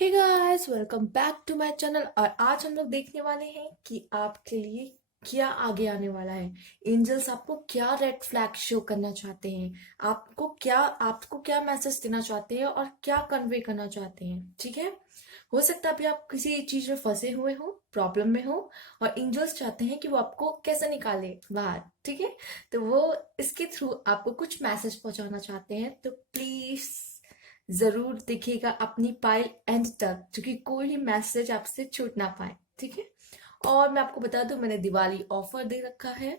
Hey guys, welcome back to my channel. और आज हम लोग देखने वाले हैं कि आपके लिए क्या आगे आने वाला है। एंजल्स आपको क्या रेड फ्लैग शो करना चाहते हैं, आपको क्या मैसेज देना चाहते हैं और क्या कन्वे करना चाहते हैं। ठीक है, हो सकता है अभी आप किसी चीज में फंसे हुए हो, प्रॉब्लम में हो, और एंजल्स चाहते हैं कि वो आपको कैसे निकाले बाहर। ठीक है, तो वो इसके थ्रू आपको कुछ मैसेज पहुंचाना चाहते हैं। तो प्लीज जरूर देखिएगा अपनी फाइल एंड तक, क्योंकि कोई भी मैसेज आपसे छूट ना पाए। ठीक है, और मैं आपको बता दूं, मैंने दिवाली ऑफर दे रखा है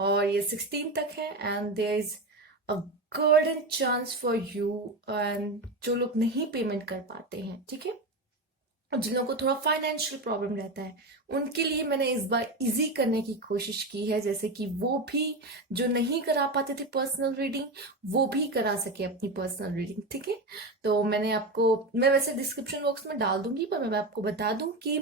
और ये 16 तक है। And there is a golden chance for you. And जो लोग नहीं पेमेंट कर पाते हैं, ठीक है, और जिन लोगों को थोड़ा फाइनेंशियल प्रॉब्लम रहता है, उनके लिए मैंने इस बार इजी करने की कोशिश की है, जैसे कि वो भी जो नहीं करा पाते थे पर्सनल रीडिंग, वो भी करा सके अपनी पर्सनल रीडिंग। ठीक है, तो मैं वैसे डिस्क्रिप्शन बॉक्स में डाल दूंगी, पर मैं आपको बता दूं कि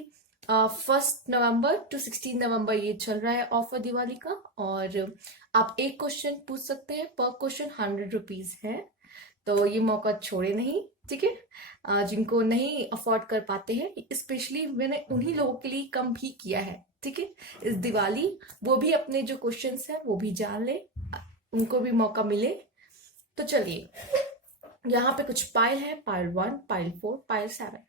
1 नवंबर टू 16 नवंबर ये चल रहा है ऑफर दिवाली का। और आप एक क्वेश्चन पूछ सकते हैं, पर क्वेश्चन 100 रुपीज है। तो ये मौका छोड़े नहीं। ठीक है, जिनको नहीं अफोर्ड कर पाते हैं, स्पेशली मैंने उन्हीं लोगों के लिए कम भी किया है। ठीक है, इस दिवाली वो भी अपने जो क्वेश्चंस हैं वो भी जान ले, उनको भी मौका मिले। तो चलिए, यहाँ पे कुछ पाइल है, पाइल 1, पाइल 4, पाइल 7।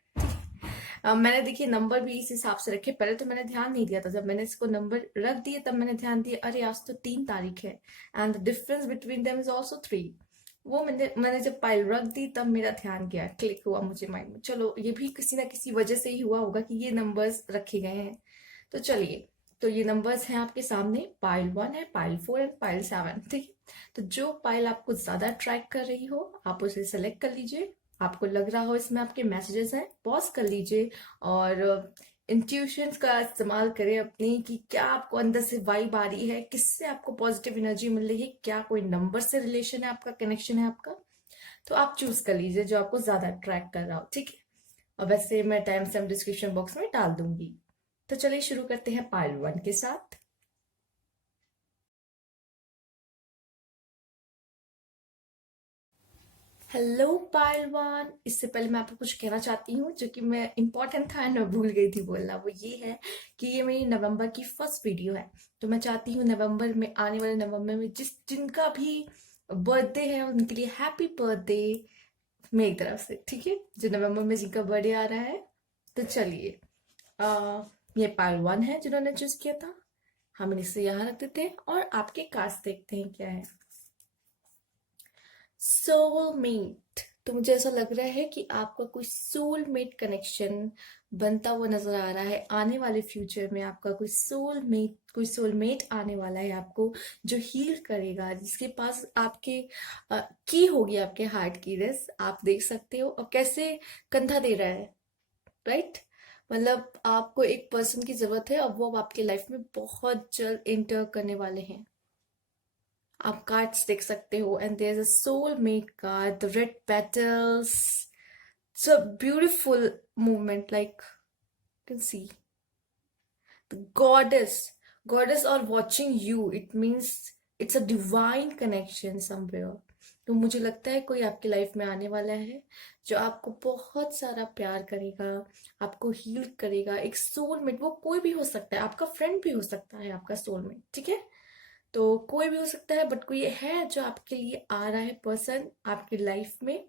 मैंने देखिए नंबर भी इस हिसाब से रखे। पहले तो मैंने ध्यान नहीं दिया था, जब मैंने इसको नंबर रख दिए तब मैंने ध्यान दिया, अरे आज तो 3 तारीख है and the difference between them is also 3। वो मैंने जब पाइल रख दी तब मेरा ध्यान गया, क्लिक हुआ मुझे माइंड में, चलो ये भी किसी ना किसी वजह से ही हुआ होगा कि ये नंबर्स रखे गए हैं। तो चलिए, तो ये नंबर्स हैं आपके सामने, पाइल 1 है, पाइल 4 एंड पाइल 7। ठीक है, तो जो पाइल आपको ज्यादा अट्रैक्ट कर रही हो आप उसे सेलेक्ट कर लीजिए। आपको लग रहा हो इसमें आपके मैसेजेस हैं, पॉज कर लीजिए और इंट्यूशंस का इस्तेमाल करें अपनी, कि क्या आपको अंदर से वाइब आ रही है, किससे आपको पॉजिटिव एनर्जी मिल रही है, क्या कोई नंबर से रिलेशन है आपका, कनेक्शन है आपका। तो आप चूज कर लीजिए जो आपको ज्यादा अट्रैक्ट कर रहा हो। ठीक है, और वैसे मैं टाइम स्टैम्प डिस्क्रिप्शन बॉक्स में डाल दूंगी। तो चलिए शुरू करते हैं पार्ट 1 के साथ। हेलो पायलवान, इससे पहले मैं आपको कुछ कहना चाहती हूँ जो कि मैं इंपॉर्टेंट था एंड मैं भूल गई थी बोलना। वो ये है कि ये मेरी नवंबर की फर्स्ट वीडियो है। तो मैं चाहती हूँ नवंबर में, आने वाले नवंबर में जिनका भी बर्थडे है उनके लिए हैप्पी बर्थडे मेरी तरफ से। ठीक है, जो नवंबर में जिनका बर्थडे आ रहा है। तो चलिए, ये पायलवान है जिन्होंने चूज किया था। हम इसे यहाँ रख देते हैं और आपके कार्ड्स देखते हैं क्या है। सोलमेट, तो मुझे ऐसा लग रहा है कि आपका कोई सोलमेट कनेक्शन बनता हुआ नजर आ रहा है। आने वाले फ्यूचर में आपका कोई सोलमेट आने वाला है आपको, जो हील करेगा, जिसके पास आपके की होगी, आपके हार्ट की रेस आप देख सकते हो, और कैसे कंधा दे रहा है। राइट, मतलब आपको एक पर्सन की जरूरत है और वो अब आपके लाइफ में बहुत जल्द एंटर करने वाले हैं। आप कार्ड्स देख सकते हो, and there is a soulmate card, the red petals. It's a beautiful movement, like can see the goddess are watching you. It means it's a divine connection somewhere. तो मुझे लगता है कोई आपकी लाइफ में आने वाला है जो आपको बहुत सारा प्यार करेगा, आपको हील करेगा। एक सोलमेट वो कोई भी हो सकता है, आपका फ्रेंड भी हो सकता है आपका सोलमेट। ठीक है, तो कोई भी हो सकता है, बट कोई है जो आपके लिए आ रहा है पर्सन आपकी लाइफ में,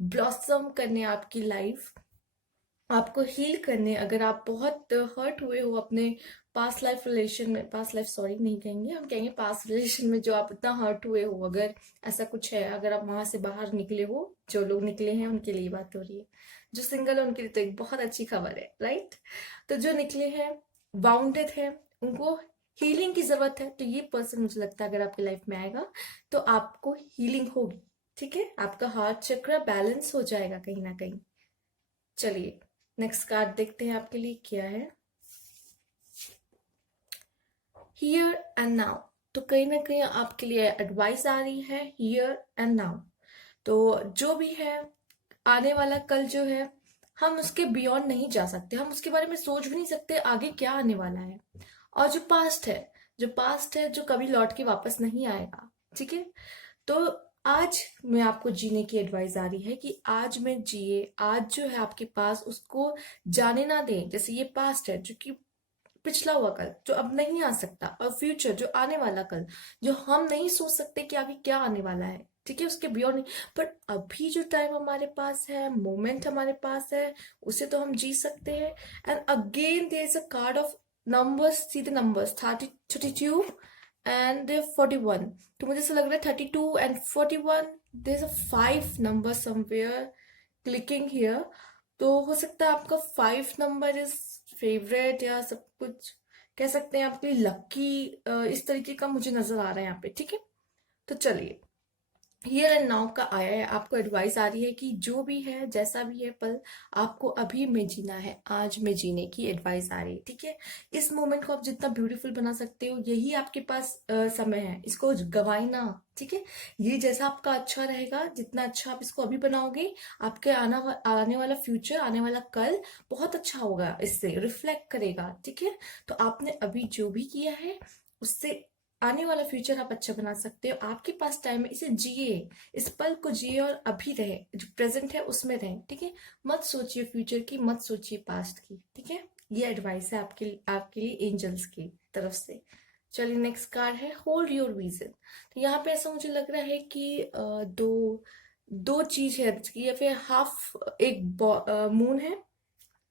ब्लॉसम करने आपकी लाइफ, आपको हील करने। अगर आप बहुत हर्ट हुए हो अपने पास्ट लाइफ रिलेशन में, पास्ट लाइफ सॉरी नहीं कहेंगे, हम कहेंगे पास्ट रिलेशन में, जो आप इतना हर्ट हुए हो, अगर ऐसा कुछ है, अगर आप वहां से बाहर निकले हो, जो लोग निकले हैं उनके लिए बात हो रही है। जो सिंगल है उनके लिए तो एक बहुत अच्छी खबर है, राइट। तो जो निकले हैं, बाउंडेड है, उनको हीलिंग की जरूरत है। तो ये पर्सन मुझे लगता है अगर आपकी लाइफ में आएगा तो आपको हीलिंग होगी। ठीक है, आपका हार्ट चक्र बैलेंस हो जाएगा कहीं ना कहीं। चलिए, नेक्स्ट कार्ड देखते हैं आपके लिए क्या है। हियर एंड नाउ, तो कहीं ना कहीं आपके लिए एडवाइस आ रही है, हियर एंड नाउ। तो जो भी है, आने वाला कल जो है, हम उसके बियॉन्ड नहीं जा सकते, हम उसके बारे में सोच भी नहीं सकते आगे क्या आने वाला है। और जो पास्ट है, जो कभी लौट के वापस नहीं आएगा। ठीक है, तो आज मैं आपको जीने की एडवाइस आ रही है कि आज में जिए। आज जो है आपके पास उसको जाने ना दें। जैसे ये पास्ट है जो कि पिछला हुआ कल जो अब नहीं आ सकता, और फ्यूचर जो आने वाला कल जो हम नहीं सोच सकते कि आगे क्या आने वाला है, ठीक है, उसके बियॉन्ड नहीं। बट अभी जो टाइम हमारे पास है, मोमेंट हमारे पास है, उसे तो हम जी सकते हैं। And again there is a card of numbers, see the numbers 32 and 41। तो मुझे ऐसा लग रहा है 32 and 41, there is a 5 number somewhere clicking here. तो हो सकता है आपका 5 नंबर इज फेवरेट, या सब कुछ कह सकते हैं आपके लकी, इस तरीके का मुझे नजर आ रहा है यहाँ पे, ठीक है। तो चलिए, हियर एंड नाउ का आया है, आपको एडवाइस आ रही है कि जो भी है जैसा भी है पल, आपको अभी में जीना है, आज में जीने की एडवाइस आ रही है, ठीक है। इस मोमेंट को आप जितना ब्यूटीफुल बना सकते हो, यही आपके पास समय है, इसको गवाई ना, ठीक है। ये जैसा आपका अच्छा रहेगा, जितना अच्छा आप इसको अभी बनाओगे, आपके आने वाला फ्यूचर, आने वाला कल बहुत अच्छा होगा, इससे रिफ्लेक्ट करेगा, ठीक है। तो आपने अभी जो भी किया है उससे आने वाला फ्यूचर आप अच्छा बना सकते हो। आपके पास टाइम है, इसे जिए, इस पल को जिए और अभी रहे, जो प्रेजेंट है उसमें रहे, ठीक है। मत सोचिए फ्यूचर की, मत सोचिए पास्ट की, ठीक है। ये एडवाइस है आपके लिए एंजल्स की तरफ से। चलिए, नेक्स्ट कार्ड है होल्ड योर विजन। तो यहाँ पे ऐसा मुझे लग रहा है कि दो दो चीज है, या फिर हाफ एक मून है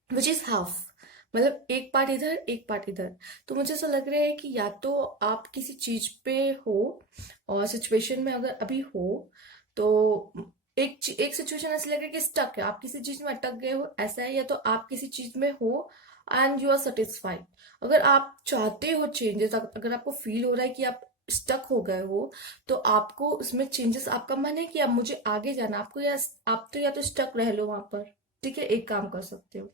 विच इज हाफ, मतलब एक पार्ट इधर एक पार्ट इधर। तो मुझे ऐसा लग रहा है कि या तो आप किसी चीज पे हो, और सिचुएशन में अगर अभी हो, तो एक सिचुएशन ऐसी लग रही है कि स्टक है, आप किसी चीज में अटक गए हो ऐसा है, या तो आप किसी चीज में हो एंड यू आर सेटिस्फाइड। अगर आप चाहते हो चेंजेस, अगर आपको फील हो रहा है कि आप स्टक हो गए हो, तो आपको उसमें चेंजेस, आपका मन है कि अब मुझे आगे जाना, आपको या आप तो या तो स्टक रह लो वहां पर, ठीक है। एक काम कर सकते हो,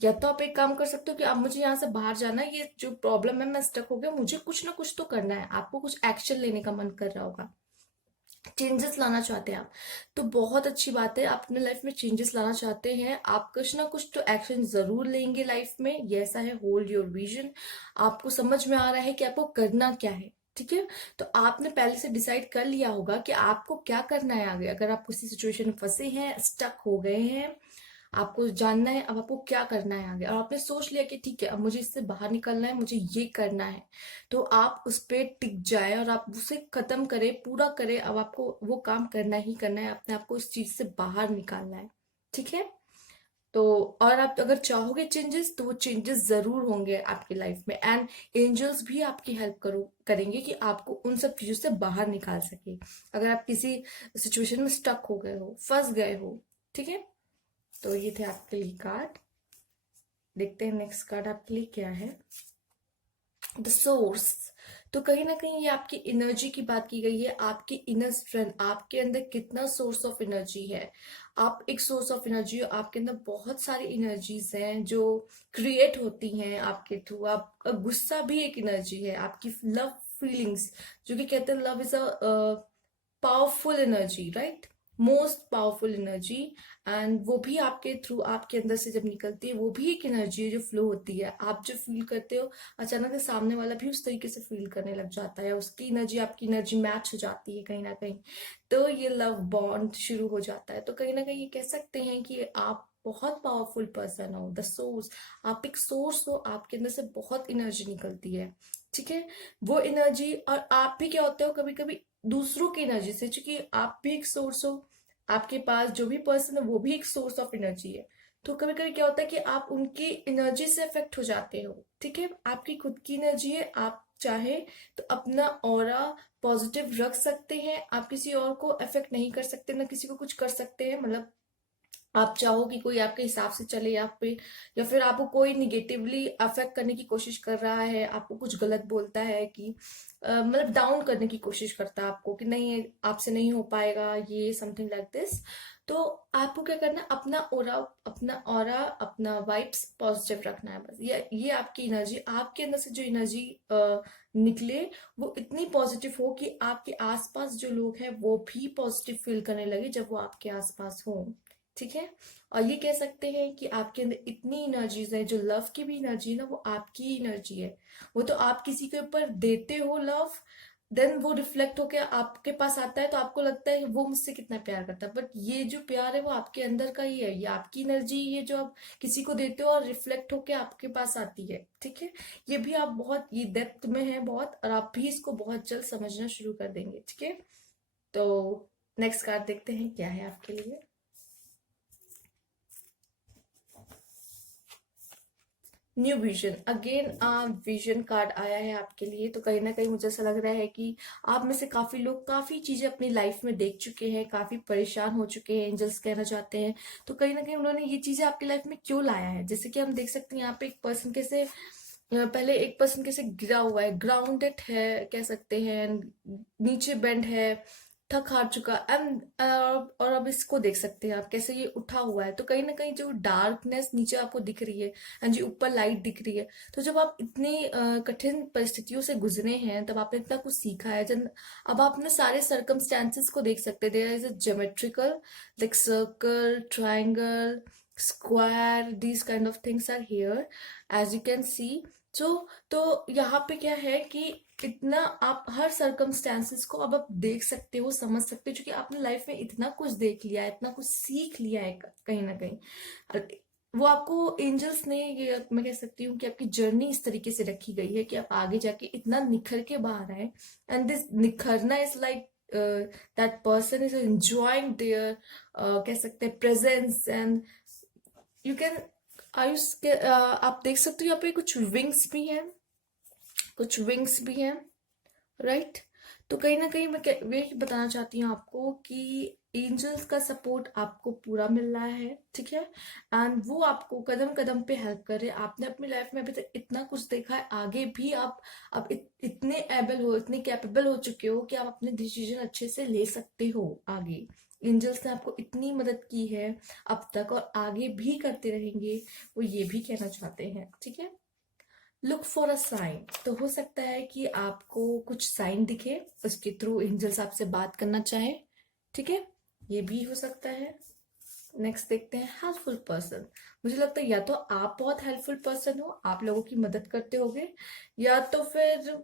या तो आप एक काम कर सकते हो कि अब मुझे यहाँ से बाहर जाना है, ये जो प्रॉब्लम है मैं स्टक हो गया, मुझे कुछ ना कुछ तो करना है, आपको कुछ एक्शन लेने का मन कर रहा होगा, चेंजेस लाना चाहते हैं आप। तो बहुत अच्छी बात है, आप अपने लाइफ में चेंजेस लाना चाहते हैं, आप कुछ ना कुछ तो एक्शन जरूर लेंगे लाइफ में, ये ऐसा है। होल्ड योर विजन, आपको समझ में आ रहा है कि आपको करना क्या है, ठीक है। तो आपने पहले से डिसाइड कर लिया होगा कि आपको क्या करना है आगे। अगर आप किसी सिचुएशन में फंसे हैं, स्टक हो गए हैं, आपको जानना है अब आपको क्या करना है आगे, और आपने सोच लिया कि ठीक है अब मुझे इससे बाहर निकलना है, मुझे ये करना है, तो आप उस पे टिक जाए और आप उसे खत्म करें, पूरा करें। अब आपको वो काम करना ही करना है, अपने आप को इस चीज से बाहर निकालना है, ठीक है। तो और आप अगर चाहोगे चेंजेस, तो वो चेंजेस जरूर होंगे आपकी लाइफ में, एंड एंजल्स भी आपकी हेल्प करेंगे कि आपको उन सब चीजों से बाहर निकाल सके। अगर आप किसी सिचुएशन में स्टक हो गए हो, फंस गए हो, ठीक है। तो ये थे आपके लिए कार्ड। देखते हैं नेक्स्ट कार्ड आपके लिए क्या है। The source. तो कहीं ना कहीं ये आपकी एनर्जी की बात की गई है, आपकी इनर स्ट्रेंथ, आपके अंदर कितना सोर्स ऑफ एनर्जी है। आप एक सोर्स ऑफ एनर्जी हो, आपके अंदर बहुत सारी एनर्जीज हैं जो क्रिएट होती हैं आपके थ्रू। आप गुस्सा भी एक एनर्जी है, आपकी लव फीलिंग्स, जो कि कहते हैं love is a powerful energy, right, most powerful energy. And वो भी आपके थ्रू, आपके अंदर से जब निकलती है, वो भी एक एनर्जी है जो फ्लो होती है। आप जो फील करते हो, अचानक से सामने वाला भी उस तरीके से फील करने लग जाता है, उसकी एनर्जी आपकी एनर्जी मैच हो जाती है कहीं ना कहीं। तो ये लव बॉन्ड शुरू हो जाता है। तो कहीं ना कहीं ये कह सकते हैं कि आप बहुत पावरफुल पर्सन हो, द सोर्स। आप एक सोर्स हो, आपके अंदर से बहुत एनर्जी निकलती है, ठीक है। वो एनर्जी, और आप भी क्या होते हो कभी कभी दूसरों की एनर्जी से, क्योंकि आप भी एक सोर्स हो, आपके पास जो भी पर्सन है वो भी एक सोर्स ऑफ एनर्जी है। तो कभी कभी क्या होता है कि आप उनकी एनर्जी से अफेक्ट हो जाते हो, ठीक है। आपकी खुद की एनर्जी है, आप चाहे तो अपना ऑरा पॉजिटिव रख सकते हैं, आप किसी और को अफेक्ट नहीं कर सकते, ना किसी को कुछ कर सकते हैं। मतलब आप चाहो कि कोई आपके हिसाब से चले आप पे, या फिर आपको कोई निगेटिवली अफेक्ट करने की कोशिश कर रहा है, आपको कुछ गलत बोलता है कि मतलब डाउन करने की कोशिश करता है आपको कि नहीं आपसे नहीं हो पाएगा, ये समथिंग लाइक दिस। तो आपको क्या करना है, अपना ऑरा अपना वाइब्स पॉजिटिव रखना है, बस ये आपकी एनर्जी, आपके अंदर से जो एनर्जी निकले, वो इतनी पॉजिटिव हो कि आपके आसपास जो लोग हैं वो भी पॉजिटिव फील करने लगे जब वो आपके आसपास हो, ठीक है। और ये कह सकते हैं कि आपके अंदर इतनी एनर्जीज है, जो लव की भी एनर्जी है ना, वो आपकी एनर्जी है। वो तो आप किसी के ऊपर देते हो लव, देन वो रिफ्लेक्ट होके आपके पास आता है, तो आपको लगता है कि वो मुझसे कितना प्यार करता है, बट ये जो प्यार है वो आपके अंदर का ही है, ये आपकी एनर्जी, ये जो आप किसी को देते हो और रिफ्लेक्ट होके आपके पास आती है। ठीक है, ये भी आप बहुत, ये डेप्थ में है बहुत, और आप भी इसको बहुत जल्द समझना शुरू कर देंगे। ठीक है, तो नेक्स्ट कार्ड देखते हैं क्या है आपके लिए। New vision, again vision card आया है आपके लिए। तो कहीं ना कहीं मुझे ऐसा लग रहा है कि आप में से काफी लोग काफी चीजें अपनी लाइफ में देख चुके हैं, काफी परेशान हो चुके हैं, एंजल्स कहना चाहते हैं। तो कहीं ना कहीं उन्होंने ये चीजें आपकी लाइफ में क्यों लाया है, जैसे कि हम देख सकते हैं यहाँ पे एक पर्सन कैसे पहले एक पर्सन कैसे गिरा हुआ है, ग्राउंडेड है कह सकते हैं, नीचे बेंड है, थक हार चुका एंड और अब इसको देख सकते हैं आप कैसे ये उठा हुआ है। तो कहीं ना कहीं जो डार्कनेस नीचे आपको दिख रही है एंड जी ऊपर लाइट दिख रही है, तो जब आप इतनी कठिन परिस्थितियों से गुजरे हैं तब आपने इतना कुछ सीखा है। जब अब आप अपने सारे सर्कमस्टेंसेस को देख सकते हैं, there is a geometrical like circle, triangle, square, these kind of things are here as you can see. तो यहाँ पे क्या है कि इतना आप हर सर्कमस्टेंसेस को अब आप देख सकते हो, समझ सकते हो, क्योंकि आपने लाइफ में इतना कुछ देख लिया है, इतना कुछ सीख लिया है कहीं ना कहीं। वो आपको एंजल्स ने, ये मैं कह सकती हूँ कि आपकी जर्नी इस तरीके से रखी गई है कि आप आगे जाके इतना निखर के बाहर आए। एंड दिस निखरना is like that person is enjoying their कह सकते हैं presence and you can Ayush के आप देख सकते हो यहाँ पे कुछ विंग्स भी हैं, कुछ विंग्स भी हैं, राइट। तो कहीं ना कहीं मैं ये बताना चाहती हूँ आपको कि एंजल्स का सपोर्ट आपको पूरा मिल रहा है। ठीक है, एंड वो आपको कदम कदम पे हेल्प कर रहे हैं। आपने अपनी लाइफ में अभी तक इतना कुछ देखा है, आगे भी आप अब इतने एबल हो, इतने कैपेबल हो चुके हो कि आप अपने डिसीजन अच्छे से ले सकते हो आगे। एंजल्स ने आपको इतनी मदद की है अब तक और आगे भी करते रहेंगे, वो ये भी कहना चाहते हैं। ठीक है, लुक फॉर अ साइन, तो हो सकता है कि आपको कुछ साइन दिखे, उसके थ्रू एंजल्स आपसे बात करना चाहे। ठीक है, ये भी हो सकता है। नेक्स्ट देखते हैं हेल्पफुल पर्सन। मुझे लगता है या तो आप बहुत हेल्पफुल पर्सन हो, आप लोगों की मदद करते होगे, या तो फिर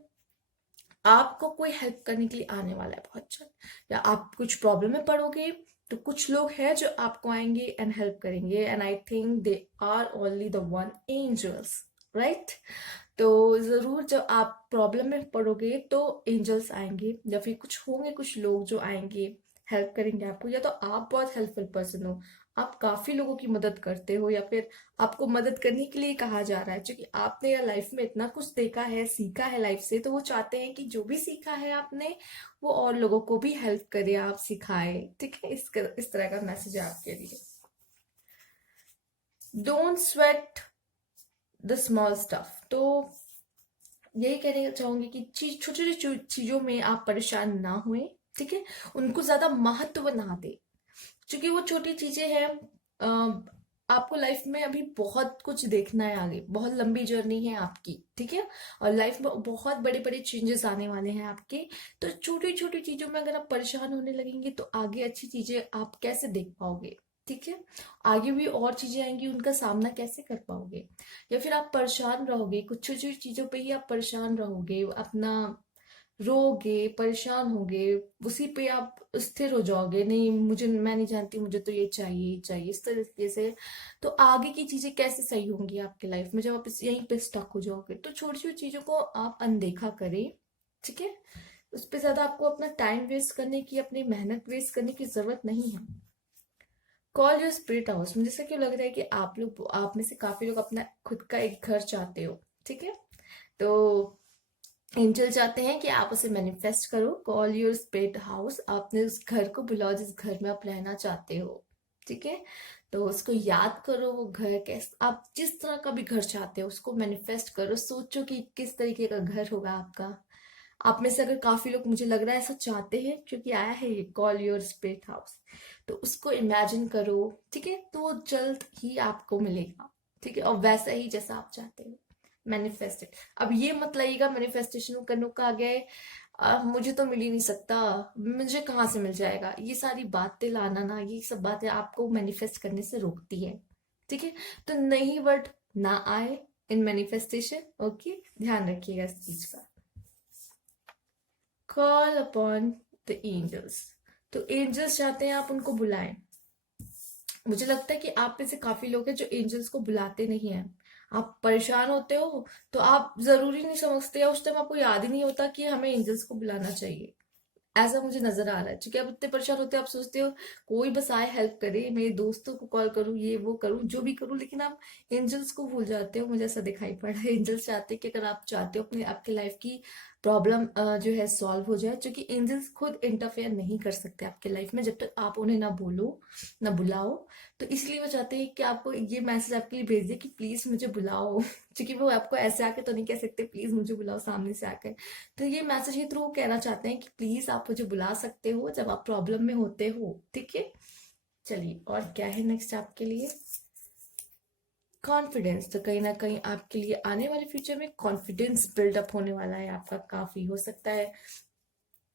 आपको कोई हेल्प करने के लिए आने वाला है बहुत जल्द, या आप कुछ प्रॉब्लम में पड़ोगे तो कुछ लोग हैं जो आपको आएंगे एंड हेल्प करेंगे। And I think they are only the one angels, right. तो जरूर जब आप प्रॉब्लम में पड़ोगे तो एंजल्स आएंगे, या फिर कुछ होंगे कुछ लोग जो आएंगे हेल्प करेंगे आपको। या तो आप बहुत हेल्पफुल पर्सन हो, आप काफी लोगों की मदद करते हो, या फिर आपको मदद करने के लिए कहा जा रहा है, क्योंकि आपने यार लाइफ में इतना कुछ देखा है, सीखा है लाइफ से, तो वो चाहते हैं कि जो भी सीखा है आपने वो और लोगों को भी हेल्प करे, आप सिखाए। ठीक है, इस तरह का मैसेज है आपके लिए। Don't sweat the small stuff, तो यही कहना चाहूंगी कि छोटी छोटी चीजों में आप परेशान ना हुए। ठीक है, उनको ज्यादा महत्व ना दे, क्योंकि वो छोटी चीजें हैं। आपको लाइफ में अभी बहुत कुछ देखना है, आगे बहुत लंबी जर्नी है आपकी। ठीक है, और लाइफ में बहुत बड़े बड़े चेंजेस आने वाले हैं आपके। तो छोटी छोटी चीजों में अगर आप परेशान होने लगेंगे तो आगे अच्छी चीजें आप कैसे देख पाओगे। ठीक है, आगे भी और चीजें आएंगी, उनका सामना कैसे कर पाओगे। या फिर आप परेशान रहोगे, कुछ छोटी छोटी चीजों पे ही आप परेशान रहोगे, अपना रोगे, परेशान होगे, उसी पे आप स्थिर हो जाओगे, नहीं मुझे, मैं नहीं जानती, मुझे तो ये चाहिए ही चाहिए, इस तरीके से। तो आगे की चीजें कैसे सही होंगी आपकी लाइफ में जब आप यहीं पे स्टक हो जाओगे। तो छोटी छोटी चीजों को आप अनदेखा करें। ठीक है, उस पर ज्यादा आपको अपना टाइम वेस्ट करने की, अपनी मेहनत वेस्ट करने की जरूरत नहीं है। कॉल योर स्पिरिट हाउस, मुझे ऐसा क्यों लग रहा है कि आप में से काफी लोग अपना खुद का एक घर चाहते हो। ठीक है, तो एंजल चाहते हैं कि आप उसे मैनिफेस्ट करो। कॉल योर स्पिरिट हाउस, आपने उस घर को बुलाओ जिस घर में आप रहना चाहते हो। ठीक है, तो उसको याद करो, वो घर कैसे, आप जिस तरह का भी घर चाहते हो उसको मैनिफेस्ट करो। सोचो कि किस तरीके का घर होगा आपका। आप में से अगर काफी लोग, मुझे लग रहा है ऐसा चाहते हैं, क्योंकि आया है ये कॉल योर स्पिरिट हाउस, तो उसको इमेजिन करो। ठीक है, तो वो जल्द ही आपको मिलेगा। ठीक है, और वैसा ही जैसा आप चाहते हो, मैनिफेस्टेड। अब ये मत लाइएगा मैनिफेस्टेशन करने का आ गया है, मुझे तो मिल ही नहीं सकता, मुझे कहाँ से मिल जाएगा, ये सारी बातें लाना ना, ये सब बातें आपको मैनिफेस्ट करने से रोकती है। ठीक है, तो नई वर्ड ना आए इन मैनिफेस्टेशन। ओके, ध्यान रखिएगा इस चीज का। Call upon the angels. तो एंजल्स चाहते हैं आप उनको बुलाएं। मुझे लगता है कि आप में से काफी लोग हैं जो एंजल्स को बुलाते नहीं हैं। आप परेशान होते हो तो आप जरूरी नहीं समझते, या उस टाइम आपको याद ही नहीं होता कि हमें एंजल्स को बुलाना चाहिए। ऐसा मुझे नजर आ रहा है, क्योंकि आप इतने परेशान होते हो, आप सोचते हो कोई बस आए हेल्प करे, मेरे दोस्तों को कॉल करूं, ये वो करूं, जो भी करूं, लेकिन आप एंजल्स को भूल जाते हो। मुझे ऐसा दिखाई पड़ा है। एंजल्स चाहते हैं कि अगर आप चाहते हो अपने आपके लाइफ की प्रॉब्लम जो है सॉल्व हो जाए, क्योंकि एंजल्स खुद इंटरफेयर नहीं कर सकते आपके लाइफ में जब तक आप उन्हें ना बोलो, ना बुलाओ। तो इसलिए वो चाहते हैं कि आपको ये मैसेज आपके लिए भेज दे कि प्लीज मुझे बुलाओ। क्योंकि वो आपको ऐसे आके तो नहीं कह सकते प्लीज मुझे बुलाओ सामने से आकर। तो ये मैसेज के थ्रू वो कहना चाहते हैं कि प्लीज आप मुझे बुला सकते हो जब आप प्रॉब्लम में होते हो। ठीक है, चलिए और क्या है नेक्स्ट आपके लिए। कॉन्फिडेंस। तो कहीं ना कहीं आपके लिए आने वाले फ्यूचर में कॉन्फिडेंस बिल्डअप होने वाला है आपका, काफी हो सकता है।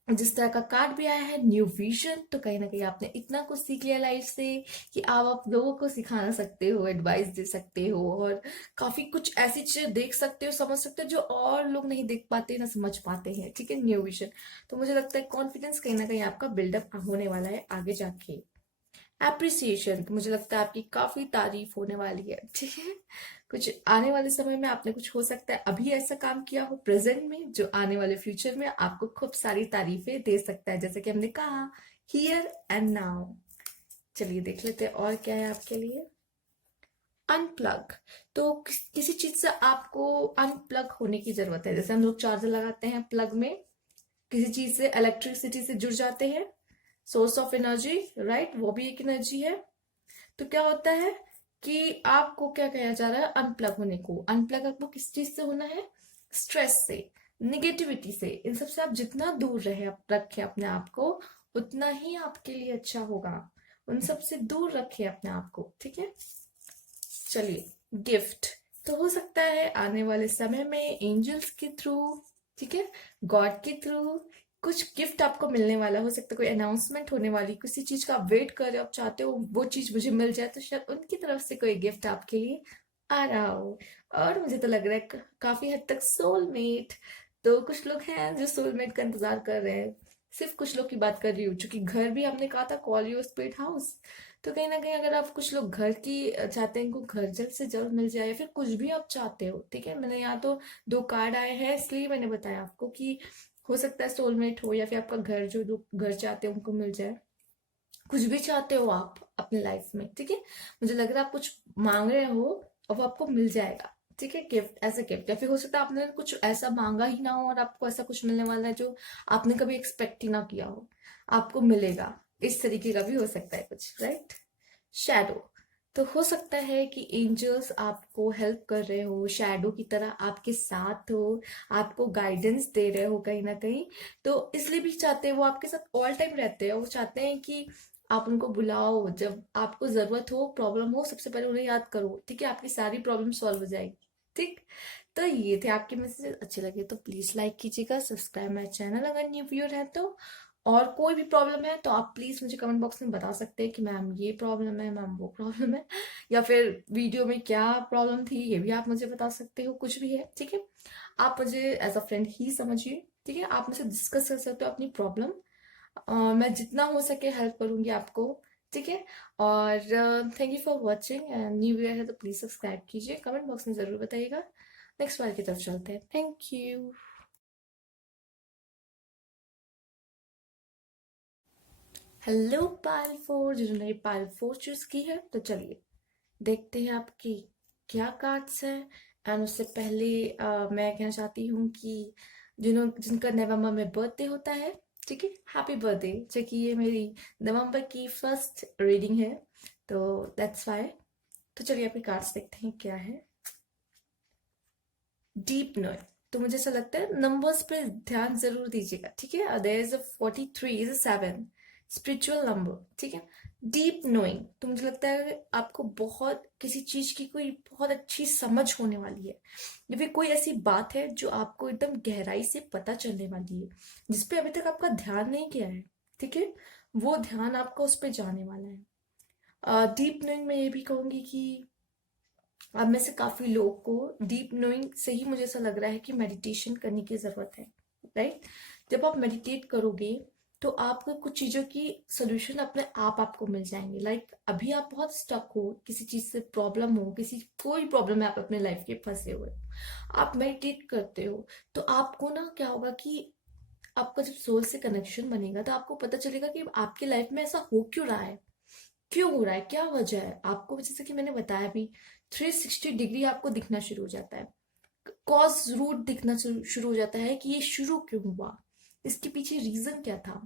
जिस तरह का कार्ड भी आया है न्यू विजन, तो कहीं ना कहीं आपने इतना कुछ सीख लिया लाइफ से कि आप लोगों को सिखा सकते हो, एडवाइस दे सकते हो, और काफी कुछ ऐसी चीजें देख सकते हो, समझ सकते हो जो और लोग नहीं देख पाते ना समझ पाते हैं। ठीक है, न्यू विजन। तो मुझे लगता है कॉन्फिडेंस कहीं ना कहीं आपका बिल्डअप होने वाला है आगे जाके। एप्रिसिएशन, तो मुझे लगता है आपकी काफी तारीफ होने वाली है। ठीक है, कुछ आने वाले समय में आपने कुछ हो सकता है अभी ऐसा काम किया हो प्रेजेंट में जो आने वाले फ्यूचर में आपको खूब सारी तारीफें दे सकता है, जैसे कि हमने कहा हियर एंड नाउ। चलिए देख लेते हैं और क्या है आपके लिए। अनप्लग। तो किसी चीज से आपको अनप्लग होने की जरूरत है। जैसे हम लोग चार्जर लगाते हैं प्लग में, किसी चीज से इलेक्ट्रिसिटी से जुड़ जाते हैं, सोर्स ऑफ एनर्जी, राइट, वो भी एक एनर्जी है। तो क्या होता है कि आपको क्या कहा जा रहा है अनप्लग होने को। अनप्लग आपको किस चीज से होना है, स्ट्रेस से, निगेटिविटी से, इन सब से आप जितना दूर रहे रखें अपने आप को, उतना ही आपके लिए अच्छा होगा। उन सब से दूर रखें अपने आप को। ठीक है, चलिए गिफ्ट। तो हो सकता है आने वाले समय में एंजल्स के थ्रू, ठीक है, गॉड के थ्रू कुछ गिफ्ट आपको मिलने वाला हो सकता है। कोई अनाउंसमेंट होने वाली, किसी चीज का आप वेट कर रहे हो, आप चाहते हो वो चीज मुझे मिल जाए, तो शायद उनकी तरफ से कोई गिफ्ट आपके लिए आ रहा हो। और मुझे तो लग रहा है काफी हद तक सोलमेट। तो कुछ लोग हैं जो सोलमेट का इंतजार कर रहे हैं। सिर्फ कुछ लोग की बात कर रही हूँ, क्योंकि घर भी हमने कहा था कॉल योर स्पीड हाउस। तो कहीं ना कहीं अगर आप कुछ लोग घर की चाहते हैं, को घर जल्द से जल्द मिल जाए, या फिर कुछ भी आप चाहते हो। ठीक है, मैंने यहाँ तो दो कार्ड आए हैं इसलिए मैंने बताया आपको कि हो सकता है सोलमेट हो, या फिर आपका घर, जो लोग घर चाहते हैं उनको मिल जाए। कुछ भी चाहते हो आप अपने लाइफ में, ठीक है, मुझे लग रहा है आप कुछ मांग रहे हो और वो आपको मिल जाएगा। ठीक है, गिफ्ट एज अ गिफ्ट, या फिर हो सकता है आपने कुछ ऐसा मांगा ही ना हो और आपको ऐसा कुछ मिलने वाला है जो आपने कभी एक्सपेक्ट ही ना किया हो, आपको मिलेगा। इस तरीके का भी हो सकता है कुछ, राइट। शैडो। तो हो सकता है कि एंजल्स आपको हेल्प कर रहे हो, शैडो की तरह आपके साथ हो, आपको गाइडेंस दे रहे हो कहीं ना कहीं। तो इसलिए भी चाहते हैं, वो आपके साथ ऑल टाइम रहते हैं। वो चाहते हैं कि आप उनको बुलाओ, जब आपको जरूरत हो, प्रॉब्लम हो, सबसे पहले उन्हें याद करो। ठीक है, आपकी सारी प्रॉब्लम सॉल्व हो जाएगी। ठीक। तो ये थे आपके मैसेज, अच्छे लगे तो प्लीज लाइक कीजिएगा, सब्सक्राइब माई चैनल अगर न्यू व्यूअर है तो। और कोई भी प्रॉब्लम है तो आप प्लीज मुझे कमेंट बॉक्स में बता सकते हैं कि मैम ये प्रॉब्लम है, मैम वो प्रॉब्लम है, या फिर वीडियो में क्या प्रॉब्लम थी ये भी आप मुझे बता सकते हो। कुछ भी है, ठीक है, आप मुझे एज अ फ्रेंड ही समझिए। ठीक है, आप मुझसे डिस्कस कर सकते हो अपनी प्रॉब्लम। मैं जितना हो सके हेल्प करूंगी आपको। ठीक है, और thank you for watching. New year है तो प्लीज सब्सक्राइब कीजिए, कमेंट बॉक्स में जरूर बताइएगा। नेक्स्ट बार की तरफ चलते हैं। Thank you. Hello Payal four, जिन्होंने ये पायल फोर चूज की है, तो चलिए देखते हैं आपकी क्या कार्ड्स हैं। एंड उससे पहले मैं कहना चाहती हूँ कि जिनका नवंबर में बर्थडे होता है, ठीक है, हैप्पी बर्थडे। जबकि ये मेरी नवंबर की फर्स्ट रीडिंग है, तो दैट्स वाई। तो चलिए आपके कार्ड्स देखते हैं क्या है। Deep knowing. तो मुझे ऐसा लगता है नंबर्स पे ध्यान जरूर दीजिएगा। ठीक है, there is a 43 is a 7, spiritual number. ठीक है, डीप नोइंग, तो मुझे लगता है आपको बहुत किसी चीज की कोई बहुत अच्छी समझ होने वाली है, या फिर कोई ऐसी बात है जो आपको एकदम गहराई से पता चलने वाली है, जिसपे अभी तक आपका ध्यान नहीं गया है। ठीक है, वो ध्यान आपका उस पर जाने वाला है। डीप नोइंग में ये भी कहूंगी कि अब में से काफी लोग को डीप नोइंग से ही मुझे ऐसा लग रहा है कि मेडिटेशन करने की जरूरत है। राइट। जब आप मेडिटेट करोगे तो आपको कुछ चीजों की सोल्यूशन अपने आप आपको मिल जाएंगे। लाइक अभी आप बहुत स्टक हो, किसी चीज से प्रॉब्लम हो, किसी कोई प्रॉब्लम है, आप अपने लाइफ के फंसे हुए, आप मेडिटेट करते हो तो आपको ना क्या होगा कि आपका जब सोल से कनेक्शन बनेगा तो आपको पता चलेगा कि आपकी लाइफ में ऐसा हो क्यों रहा है, क्यों हो रहा है, क्या वजह है। आपको जैसे कि मैंने बताया भी, 360 डिग्री आपको दिखना शुरू हो जाता है, कॉज रूट दिखना शुरू हो जाता है कि ये शुरू क्यों हुआ, इसके पीछे रीजन क्या था,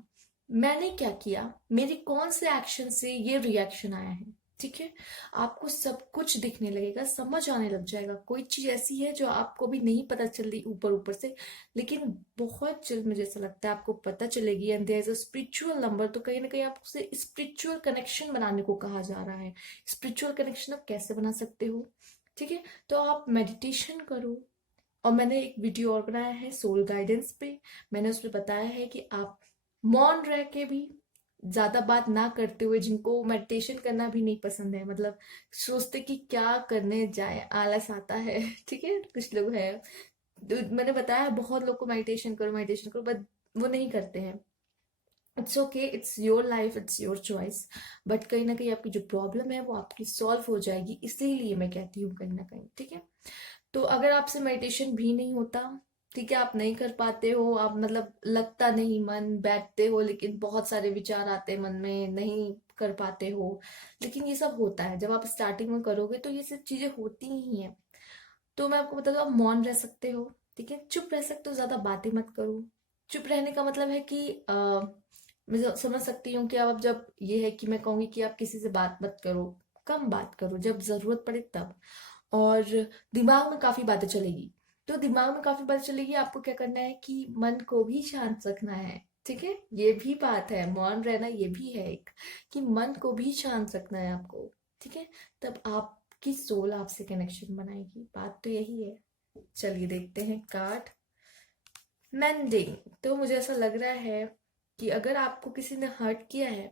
मैंने क्या किया, मेरे कौन से एक्शन से ये रिएक्शन आया है। ठीक है, आपको सब कुछ दिखने लगेगा, समझ आने लग जाएगा। कोई चीज ऐसी है जो आपको भी नहीं पता चल रही ऊपर ऊपर से, लेकिन बहुत जल्द मुझे ऐसा लगता है आपको पता चलेगी। And there is a spiritual number, तो कहीं ना कहीं आपसे स्पिरिचुअल कनेक्शन बनाने को कहा जा रहा है। स्पिरिचुअल कनेक्शन आप कैसे बना सकते हो? ठीक है, तो आप मेडिटेशन करो। और मैंने एक वीडियो और बनाया है सोल गाइडेंस पे, मैंने उसमें बताया है कि आप मौन रह के भी, ज्यादा बात ना करते हुए, जिनको मेडिटेशन करना भी नहीं पसंद है, मतलब सोचते कि क्या करने जाए, आलस आता है ठीक है, कुछ लोग हैं, मैंने बताया बहुत लोग को मेडिटेशन करो, बट वो नहीं करते हैं। It's okay, it's your life, it's your choice. But कहीं ना कहीं आपकी जो प्रॉब्लम है वो आपकी सॉल्व हो जाएगी, इसीलिए मैं कहती हूँ कहीं ना कहीं। ठीक है, तो अगर आपसे मेडिटेशन भी नहीं होता, ठीक है, आप नहीं कर पाते हो, आप मतलब लगता नहीं मन, बैठते हो लेकिन बहुत सारे विचार आते हैं मन में, नहीं कर पाते हो, लेकिन ये सब होता है जब आप स्टार्टिंग में करोगे तो ये सब चीजें होती ही हैं। तो मैं आपको बता दूं, आप मौन रह सकते हो, ठीक है, चुप रह सकते हो, ज्यादा बातें मत करो। चुप रहने का मतलब है कि मैं समझ सकती हूँ कि अब जब ये है कि मैं कहूंगी कि आप किसी से बात मत करो, कम बात करो, जब जरूरत पड़े तब। और दिमाग में काफी बातें चलेगी, तो दिमाग में काफी बातें चलेगी, आपको क्या करना है कि मन को भी शांत रखना है। ठीक है, ये भी बात है, मौन रहना ये भी है एक, कि मन को भी शांत रखना है आपको। ठीक है, तब आपकी सोल आपसे कनेक्शन बनाएगी, बात तो यही है। चलिए देखते हैं कार्ड मेंडिंग। तो मुझे ऐसा लग रहा है कि अगर आपको किसी ने हर्ट किया है,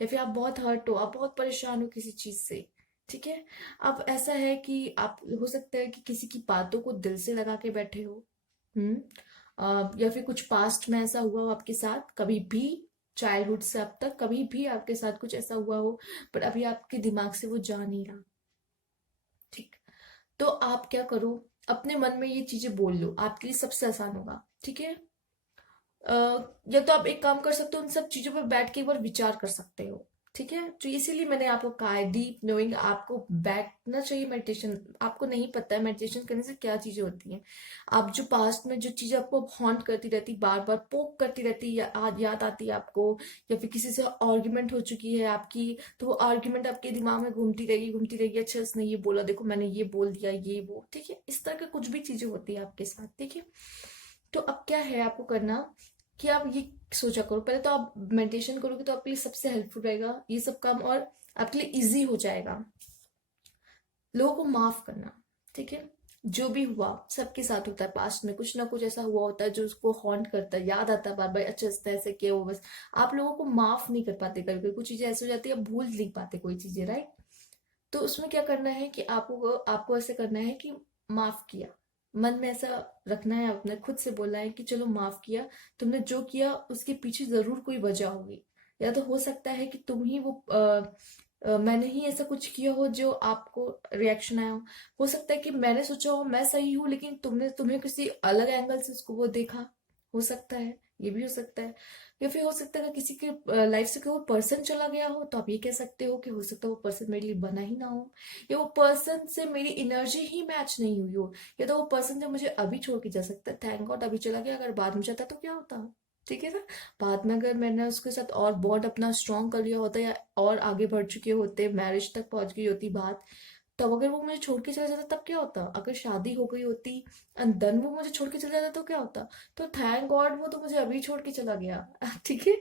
या फिर आप बहुत हर्ट हो, आप बहुत परेशान हो किसी चीज से, ठीक है, अब ऐसा है कि आप, हो सकता है कि किसी की बातों को दिल से लगा के बैठे हो। हम्म या फिर कुछ पास्ट में ऐसा हुआ हो आपके साथ कभी भी, चाइल्डहुड से अब तक कभी भी आपके साथ कुछ ऐसा हुआ हो, पर अभी आपके दिमाग से वो जा नहीं रहा। ठीक, तो आप क्या करो, अपने मन में ये चीजें बोल लो, आपके लिए सबसे आसान होगा। ठीक है, अ, या तो आप एक काम कर सकते हो, उन सब चीजों पर बैठ के एक बार विचार कर सकते हो। ठीक है, तो इसीलिए मैंने आपको कहा है डीप नोइंग, आपको बैठना चाहिए मेडिटेशन। आपको नहीं पता है मेडिटेशन करने से क्या चीजें होती हैं। आप जो पास्ट में जो चीजें आपको हॉन्ट करती रहती, बार बार पोक करती रहती, याद आती है आपको, या फिर किसी से आर्ग्यूमेंट हो चुकी है आपकी, तो वो आर्ग्यूमेंट आपके दिमाग में घूमती रहेगी, अच्छा इसने ये बोला, देखो मैंने ये बोल दिया, ये वो, ठीक है, इस तरह का कुछ भी चीजें होती है आपके साथ। ठीक है, तो अब क्या है आपको करना कि आप ये सोचा करो, पहले तो आप मेडिटेशन करोगे तो आपके लिए सबसे हेल्पफुल रहेगा ये सब काम, और आपके लिए इजी हो जाएगा लोगों को माफ करना। ठीक है, जो भी हुआ सबके साथ होता है, पास्ट में कुछ ना कुछ ऐसा हुआ होता है जो उसको हॉन्ट करता है, याद आता है बार बार, अच्छा इस तरह से किया वो, बस आप लोगों को माफ नहीं कर पाते, कभी कभी कुछ चीजें ऐसी हो जाती है, आप भूल नहीं पाते कोई चीजें, राइट। तो उसमें क्या करना है कि आपको आपको ऐसे करना है कि माफ किया, मन में ऐसा रखना है, अपने खुद से बोलना है कि चलो माफ किया, तुमने जो किया उसके पीछे जरूर कोई वजह होगी, या तो हो सकता है कि तुम ही वो मैंने ही ऐसा कुछ किया हो जो आपको रिएक्शन आया हो सकता है कि मैंने सोचा हो मैं सही हूं, लेकिन तुमने तुम्हें किसी अलग एंगल से उसको वो देखा, हो सकता है, ये भी हो सकता है। या फिर हो सकता है कि किसी के लाइफ से कोई पर्सन चला गया हो, तो आप ये कह सकते हो कि हो सकता है वो पर्सन मेरे लिए बना ही ना हो, या वो पर्सन से मेरी एनर्जी ही मैच नहीं हुई हो, या तो वो पर्सन जो मुझे अभी छोड़ के जा सकता है, थैंक गॉड अभी चला गया, अगर बाद में जाता तो क्या होता। ठीक है ना, बाद में अगर मैंने उसके साथ और बॉन्ड अपना स्ट्रॉन्ग कर लिया होता, या और आगे बढ़ चुके होते, मैरिज तक पहुंच गई होती बात, तब अगर वो मुझे छोड़ के चला जाता तब क्या होता, अगर शादी हो गई होती एंड देन वो मुझे छोड़ के चला जाता तो क्या होता। तो थैंक गॉड वो तो मुझे अभी छोड़ के चला गया ठीक है,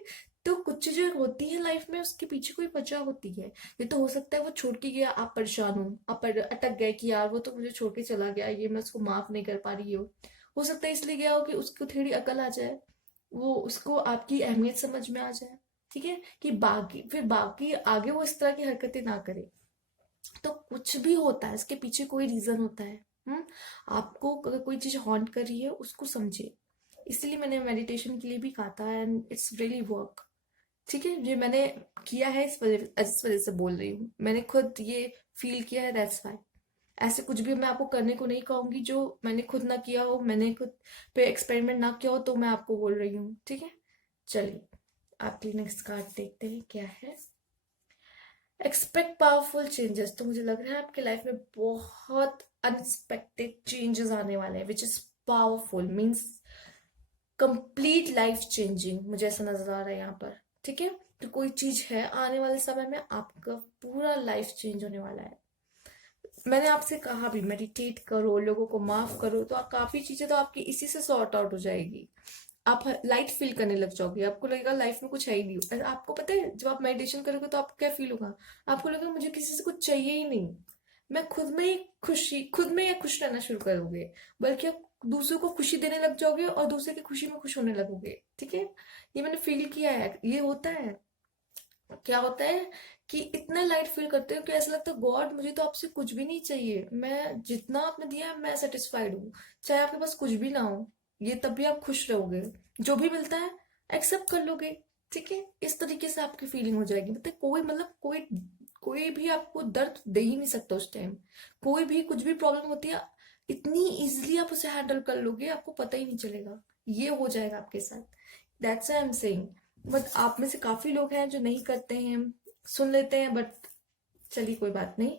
तो कुछ चीजें होती है लाइफ में, उसके पीछे कोई वजह होती है। ये तो हो सकता है वो छोड़ के गया, आप परेशान हो, आप अटक गए कि यार वो तो मुझे छोड़ के चला गया, ये मैं उसको माफ नहीं कर पा रही हूँ। हो सकता है इसलिए गया हो कि उसको थोड़ी अकल आ जाए, वो उसको आपकी अहमियत समझ में आ जाए। ठीक है, कि बाकी फिर बाकी आगे वो इस तरह की हरकतें ना करे। तो कुछ भी होता है इसके पीछे कोई रीजन होता है। हम्म आपको अगर कोई चीज हॉन्ट कर रही है उसको समझे, इसलिए मैंने मेडिटेशन के लिए भी कहा था, एंड इट्स रियली वर्क। ठीक है, ये मैंने किया है, इस वजह से बोल रही हूँ, मैंने खुद ये फील किया है, दैट्स वाई। ऐसे कुछ भी मैं आपको करने को नहीं कहूंगी जो मैंने खुद ना किया हो, मैंने खुद पे एक्सपेरिमेंट ना किया हो, तो मैं आपको बोल रही हूँ। ठीक है, चलिए आपकी नेक्स्ट कार्ड देखते हैं क्या है। Expect powerful changes. तो मुझे लग रहा है आपकी लाइफ में बहुत अनएक्सपेक्टेड चेंजेस आने वाले हैं, which is powerful, means complete life changing, मुझे ऐसा नजर आ रहा है यहाँ पर। ठीक है, तो कोई चीज है आने वाले समय में आपका पूरा लाइफ चेंज होने वाला है। मैंने आपसे कहा भी मेडिटेट करो, लोगों को माफ करो, तो काफी चीजें तो आपकी इसी से सॉर्ट आउट हो जाएगी। आप लाइट फील करने लग जाओगे, आपको लगेगा लाइफ में कुछ है ही नहीं। और आपको पता है जब आप मेडिटेशन करोगे तो आपको क्या फील होगा, आपको लगेगा मुझे किसी से कुछ चाहिए ही नहीं, मैं खुद में ही खुश रहना शुरू करोगे, बल्कि आप दूसरों को खुशी देने लग जाओगे और दूसरे की खुशी में खुश होने लगोगे। ठीक है, ये मैंने फील किया है, ये होता है। क्या होता है कि इतना लाइट फील करते हो कि ऐसा लगता है गॉड मुझे तो आपसे कुछ भी नहीं चाहिए, मैं जितना आपने दिया है मैं सेटिस्फाइड हूँ, चाहे आपके पास कुछ भी ना हो, ये तब भी आप खुश रहोगे, जो भी मिलता है एक्सेप्ट कर लोगे। ठीक है, इस तरीके से आपकी फीलिंग हो जाएगी। मतलब कोई कोई भी आपको दर्द दे ही नहीं सकता उस टाइम, कोई भी कुछ भी प्रॉब्लम होती है इतनी इजिली आप उसे हैंडल कर लोगे, आपको पता ही नहीं चलेगा, ये हो जाएगा आपके साथ। That's I am saying. But आप में से काफी लोग हैं जो नहीं करते हैं, सुन लेते हैं, बट चलिए कोई बात नहीं,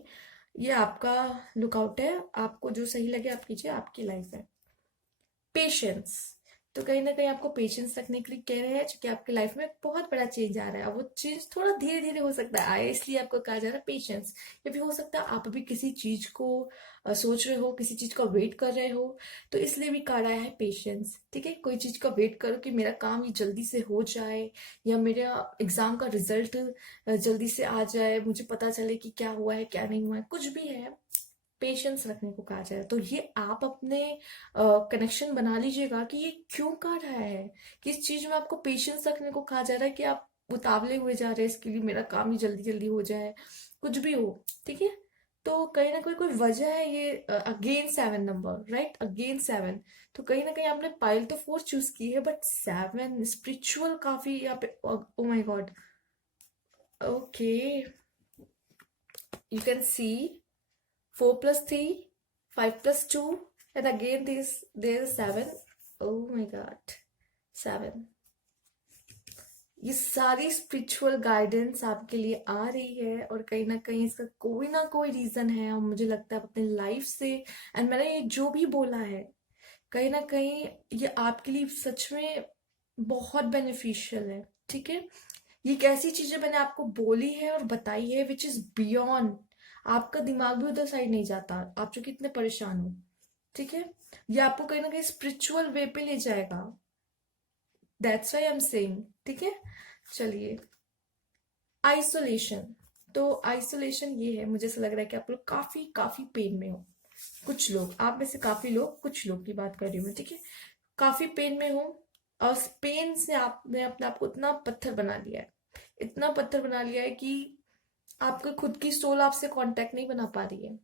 ये आपका लुकआउट है, आपको जो सही लगे आप कीजिए, आपकी लाइफ है। पेशेंस। तो कहीं ना कहीं आपको पेशेंस रखने के लिए कह रहे हैं, क्योंकि आपकी लाइफ में बहुत बड़ा चेंज आ रहा है, वो चेंज थोड़ा धीरे धीरे हो सकता है आए, इसलिए आपको कहा जा रहा है पेशेंस। या फिर हो सकता है आप अभी किसी चीज को सोच रहे हो, किसी चीज का वेट कर रहे हो, तो इसलिए भी कहा रहा है पेशेंस। ठीक है, कोई चीज का वेट करो कि मेरा काम ये जल्दी से हो जाए, या मेरा एग्जाम का रिजल्ट जल्दी से आ जाए, मुझे पता चले कि क्या हुआ है क्या नहीं हुआ है, कुछ भी है, पेशेंस रखने को कहा जाए। तो ये आप अपने कनेक्शन बना लीजिएगा कि ये क्यों कहा रहा है, किस चीज में आपको पेशेंस रखने को कहा जा रहा है, कि आप उतावले हुए जा रहे हैं इसके लिए मेरा काम ही जल्दी जल्दी हो जाए, कुछ भी हो। ठीक है, तो कहीं ना कोई कोई वजह है, ये अगेन 7 नंबर, राइट, अगेन 7। तो कहीं ना कहीं आपने पाइल तो 4 चूज की है, बट 7 स्पिरिचुअल काफी यहाँ पे। Oh my God, okay, you can C 4 + 3, 5 + 2, and again there's 7. Oh my God, 7। ये सारी स्पिरिचुअल गाइडेंस आपके लिए आ रही है, और कहीं ना कोई रीजन है, और मुझे लगता है अपने लाइफ से, एंड मैंने ये जो भी बोला है कहीं ना कहीं ये आपके लिए सच में बहुत बेनिफिशियल है। ठीक है, ये एक ऐसी चीजें मैंने आपको बोली है और बताई है विच इज बियॉन्ड, आपका दिमाग भी उधर साइड नहीं जाता, आप जो कितने परेशान हो। ठीक है, ये आपको कहीं ना कहीं स्पिरिचुअल वे पे ले जाएगा, that's why I am saying. ठीक है, चलिए आइसोलेशन। तो आइसोलेशन ये है, मुझे ऐसा लग रहा है कि आप लोग काफी काफी पेन में हो, कुछ लोग, आप में से काफी लोग, कुछ लोग की बात कर रही हूँ मैं। ठीक है, काफी पेन में हो, और उस पेन से आपने अपने आप को इतना पत्थर बना लिया है, इतना पत्थर बना लिया है कि आपके खुद की सोल आपसे कांटेक्ट नहीं बना पा रही है,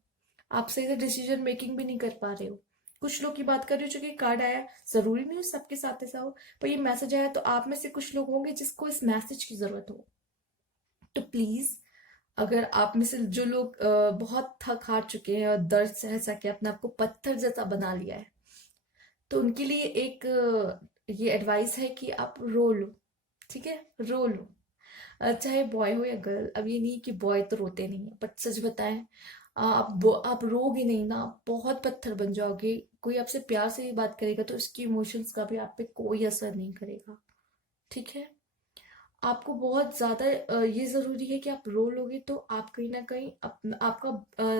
आप सही से डिसीजन मेकिंग भी नहीं कर पा रहे हो। कुछ लोग की बात कर रही हूँ, चूंकि कार्ड आया, जरूरी नहीं हो सबके साथ ऐसा हो, पर ये मैसेज आया तो आप में से कुछ लोग होंगे जिसको इस मैसेज की जरूरत हो। तो प्लीज, अगर आप में से जो लोग बहुत थक हार चुके हैं और दर्द सह सके अपने आप को पत्थर जैसा बना लिया है, तो उनके लिए एक ये एडवाइस है कि आप रो लो। ठीक है, रो लो, चाहे बॉय हो या गर्ल। अब ये नहीं कि बॉय तो रोते नहीं है, बट सच बताएं, आप रोगे नहीं ना, बहुत पत्थर बन जाओगे। कोई आपसे प्यार से ही बात करेगा तो उसकी इमोशंस का भी आप पे कोई असर नहीं करेगा। ठीक है, आपको बहुत ज्यादा ये जरूरी है कि आप रो लोगे तो आप कहीं ना कहीं आपका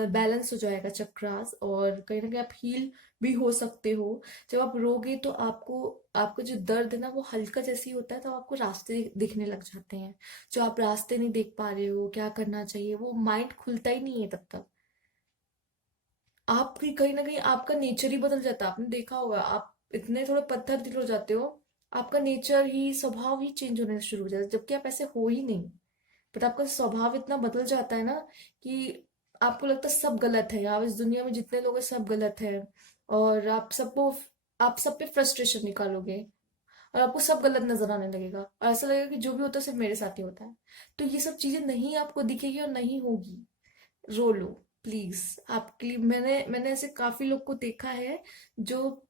बैलेंस हो जाएगा चक्रास, और कहीं ना कहीं आप हील भी हो सकते हो। जब आप रोगे तो आपको, आपका जो दर्द है ना वो हल्का जैसे ही होता है, तो आपको रास्ते दिखने लग जाते हैं, जो आप रास्ते नहीं देख पा रहे हो क्या करना चाहिए, वो माइंड खुलता ही नहीं है तब तक। आपकी कहीं ना कहीं आपका नेचर ही बदल जाता है, आपने देखा होगा, आप इतने थोड़े पत्थर दिल हो जाते हो, आपका नेचर ही, स्वभाव ही चेंज होने शुरू हो जाता है, जबकि आप ऐसे हो ही नहीं। बट आपका स्वभाव इतना बदल जाता है ना कि आपको लगता है सब गलत है, आप इस दुनिया में जितने लोग हैं सब गलत है, और आप सब पे फ्रस्ट्रेशन निकालोगे, और आपको सब गलत नजर आने लगेगा और ऐसा लगेगा कि जो भी होता है सिर्फ मेरे साथ ही होता है। तो ये सब चीजें नहीं आपको दिखेगी और नहीं होगी। रो लो प्लीज। आपके लिए मैंने मैंने ऐसे काफी लोग को देखा है जो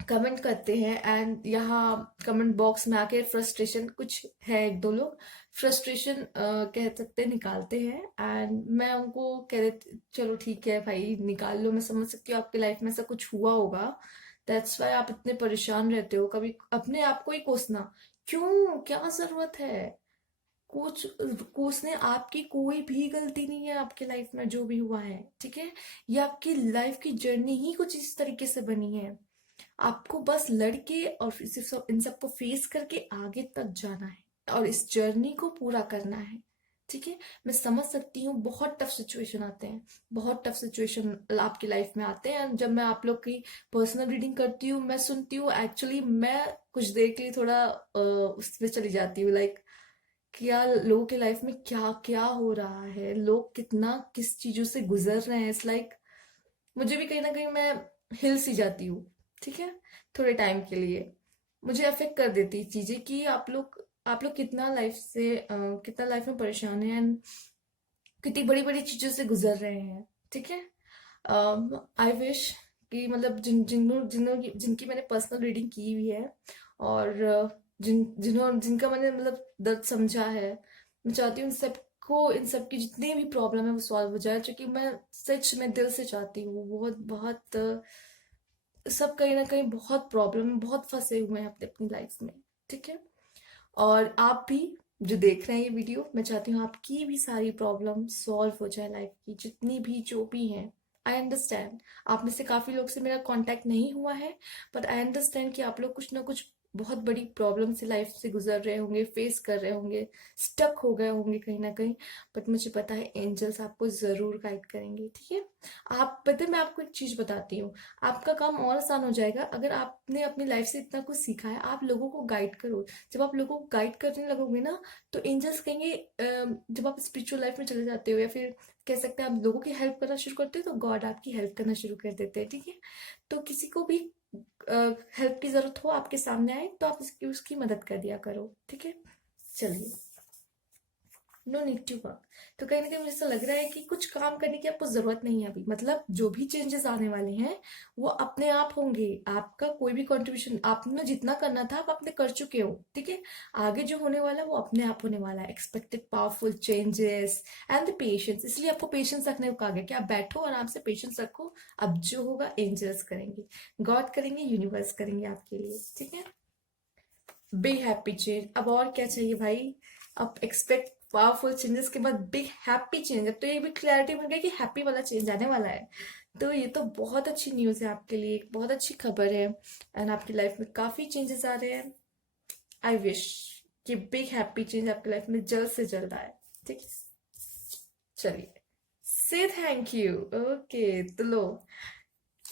कमेंट करते हैं एंड यहाँ कमेंट बॉक्स में आके फ्रस्ट्रेशन, कुछ है एक दो लोग फ्रस्ट्रेशन कह सकते हैं, निकालते हैं। एंड मैं उनको कह देती चलो ठीक है भाई निकाल लो, मैं समझ सकती हूँ आपकी लाइफ में ऐसा कुछ हुआ होगा। दैट्स वाई आप इतने परेशान रहते हो, कभी अपने आप को ही कोसना क्यों, क्या जरूरत है। कुछ कोसने, आपकी कोई भी गलती नहीं है आपकी लाइफ में जो भी हुआ है, ठीक है। ये आपकी लाइफ की जर्नी ही कुछ इस तरीके से बनी है। आपको बस लड़के और फिर सिर्फ इन सबको फेस करके आगे तक जाना है और इस जर्नी को पूरा करना है, ठीक है। मैं समझ सकती हूँ बहुत टफ सिचुएशन आते हैं, बहुत टफ सिचुएशन आपकी लाइफ में आते हैं। जब मैं आप लोग की पर्सनल रीडिंग करती हूँ, मैं सुनती हूँ, एक्चुअली मैं कुछ देर के लिए थोड़ा उसमें चली जाती हूँ, लाइक क्या लोगों के लाइफ में क्या क्या हो रहा है, लोग कितना किस चीजों से गुजर रहे हैं। इट्स लाइक मुझे भी कहीं ना कहीं मैं हिल सी जाती हूँ, ठीक है। थोड़े टाइम के लिए मुझे अफेक्ट कर देती है चीजें कि आप लोग कितना लाइफ से कितना लाइफ में परेशान है एंड कितनी बड़ी बड़ी चीजों से गुजर रहे हैं, ठीक है। आई विश कि मतलब जिन जिन जिनों जिनकी मैंने पर्सनल रीडिंग की हुई है और जिनका मैंने मतलब दर्द समझा है, मैं चाहती हूँ इन सबको, इन सब की जितनी भी प्रॉब्लम है वो सॉल्व हो जाए, क्योंकि मैं सच में दिल से चाहती हूँ। बहुत बहुत सब कहीं ना कहीं बहुत प्रॉब्लम में बहुत फंसे हुए हैं अपने अपनी लाइफ में, ठीक है। और आप भी जो देख रहे हैं ये वीडियो, मैं चाहती हूँ आपकी भी सारी प्रॉब्लम सॉल्व हो जाए लाइफ की, जितनी भी जो भी हैं। आई अंडरस्टैंड आप में से काफी लोग से मेरा कांटेक्ट नहीं हुआ है, बट आई अंडरस्टैंड कि आप लोग कुछ ना कुछ बहुत बड़ी प्रॉब्लम से लाइफ से गुजर रहे होंगे, फेस कर रहे होंगे, स्टक हो गए होंगे कहीं ना कहीं। बट मुझे पता है एंजल्स आपको जरूर गाइड करेंगे, ठीक है। आप पता है, मैं आपको एक चीज बताती हूँ, आपका काम और आसान हो जाएगा अगर आपने अपनी लाइफ से इतना कुछ सीखा है, आप लोगों को गाइड करो। जब आप लोगों को गाइड करने लगोगे ना, तो एंजल्स कहेंगे जब आप स्पिरिचुअल लाइफ में चले जाते हो या फिर कह सकते हैं आप लोगों की हेल्प करना शुरू करते हो, तो गॉड आपकी हेल्प करना शुरू कर देते हैं, ठीक है। तो किसी को भी हेल्प की जरूरत हो आपके सामने आए तो आप उसकी उसकी मदद कर दिया करो, ठीक है। चलिए, नो नीड टू वर्क। तो कहीं ना कहीं मुझे ऐसा लग रहा है कि कुछ काम करने की आपको जरूरत नहीं है अभी, मतलब जो भी चेंजेस आने वाले हैं वो अपने आप होंगे। आपका कोई भी कंट्रीब्यूशन, आपने जितना करना था आप अपने कर चुके हो, ठीक है। आगे जो होने वाला है वो अपने आप होने वाला है। Expected powerful changes and the patience, इसलिए आपको पेशेंस रखने को कहा गया कि आप बैठो आराम से, पेशेंस रखो। अब जो होगा एंजल्स करेंगे, गॉड करेंगे, यूनिवर्स करेंगे आपके लिए, ठीक है। बिग हैप्पी चेंज, अब और क्या चाहिए भाई। अब एक्सपेक्ट पावरफुल चेंजेस के बाद बिग हैप्पी चेंज, अब तो ये भी क्लैरिटी मिल गई कि हैप्पी वाला चेंज आने वाला है। तो ये तो बहुत अच्छी न्यूज़ है आपके लिए, एक बहुत अच्छी खबर है एंड आपकी लाइफ में काफी चेंजेस आ रहे हैं। आई विश कि बिग हैप्पी चेंज आपकी लाइफ में जल्द से जल्द आए, ठीक है। चलिए, से थैंक यू। ओके, तो लो,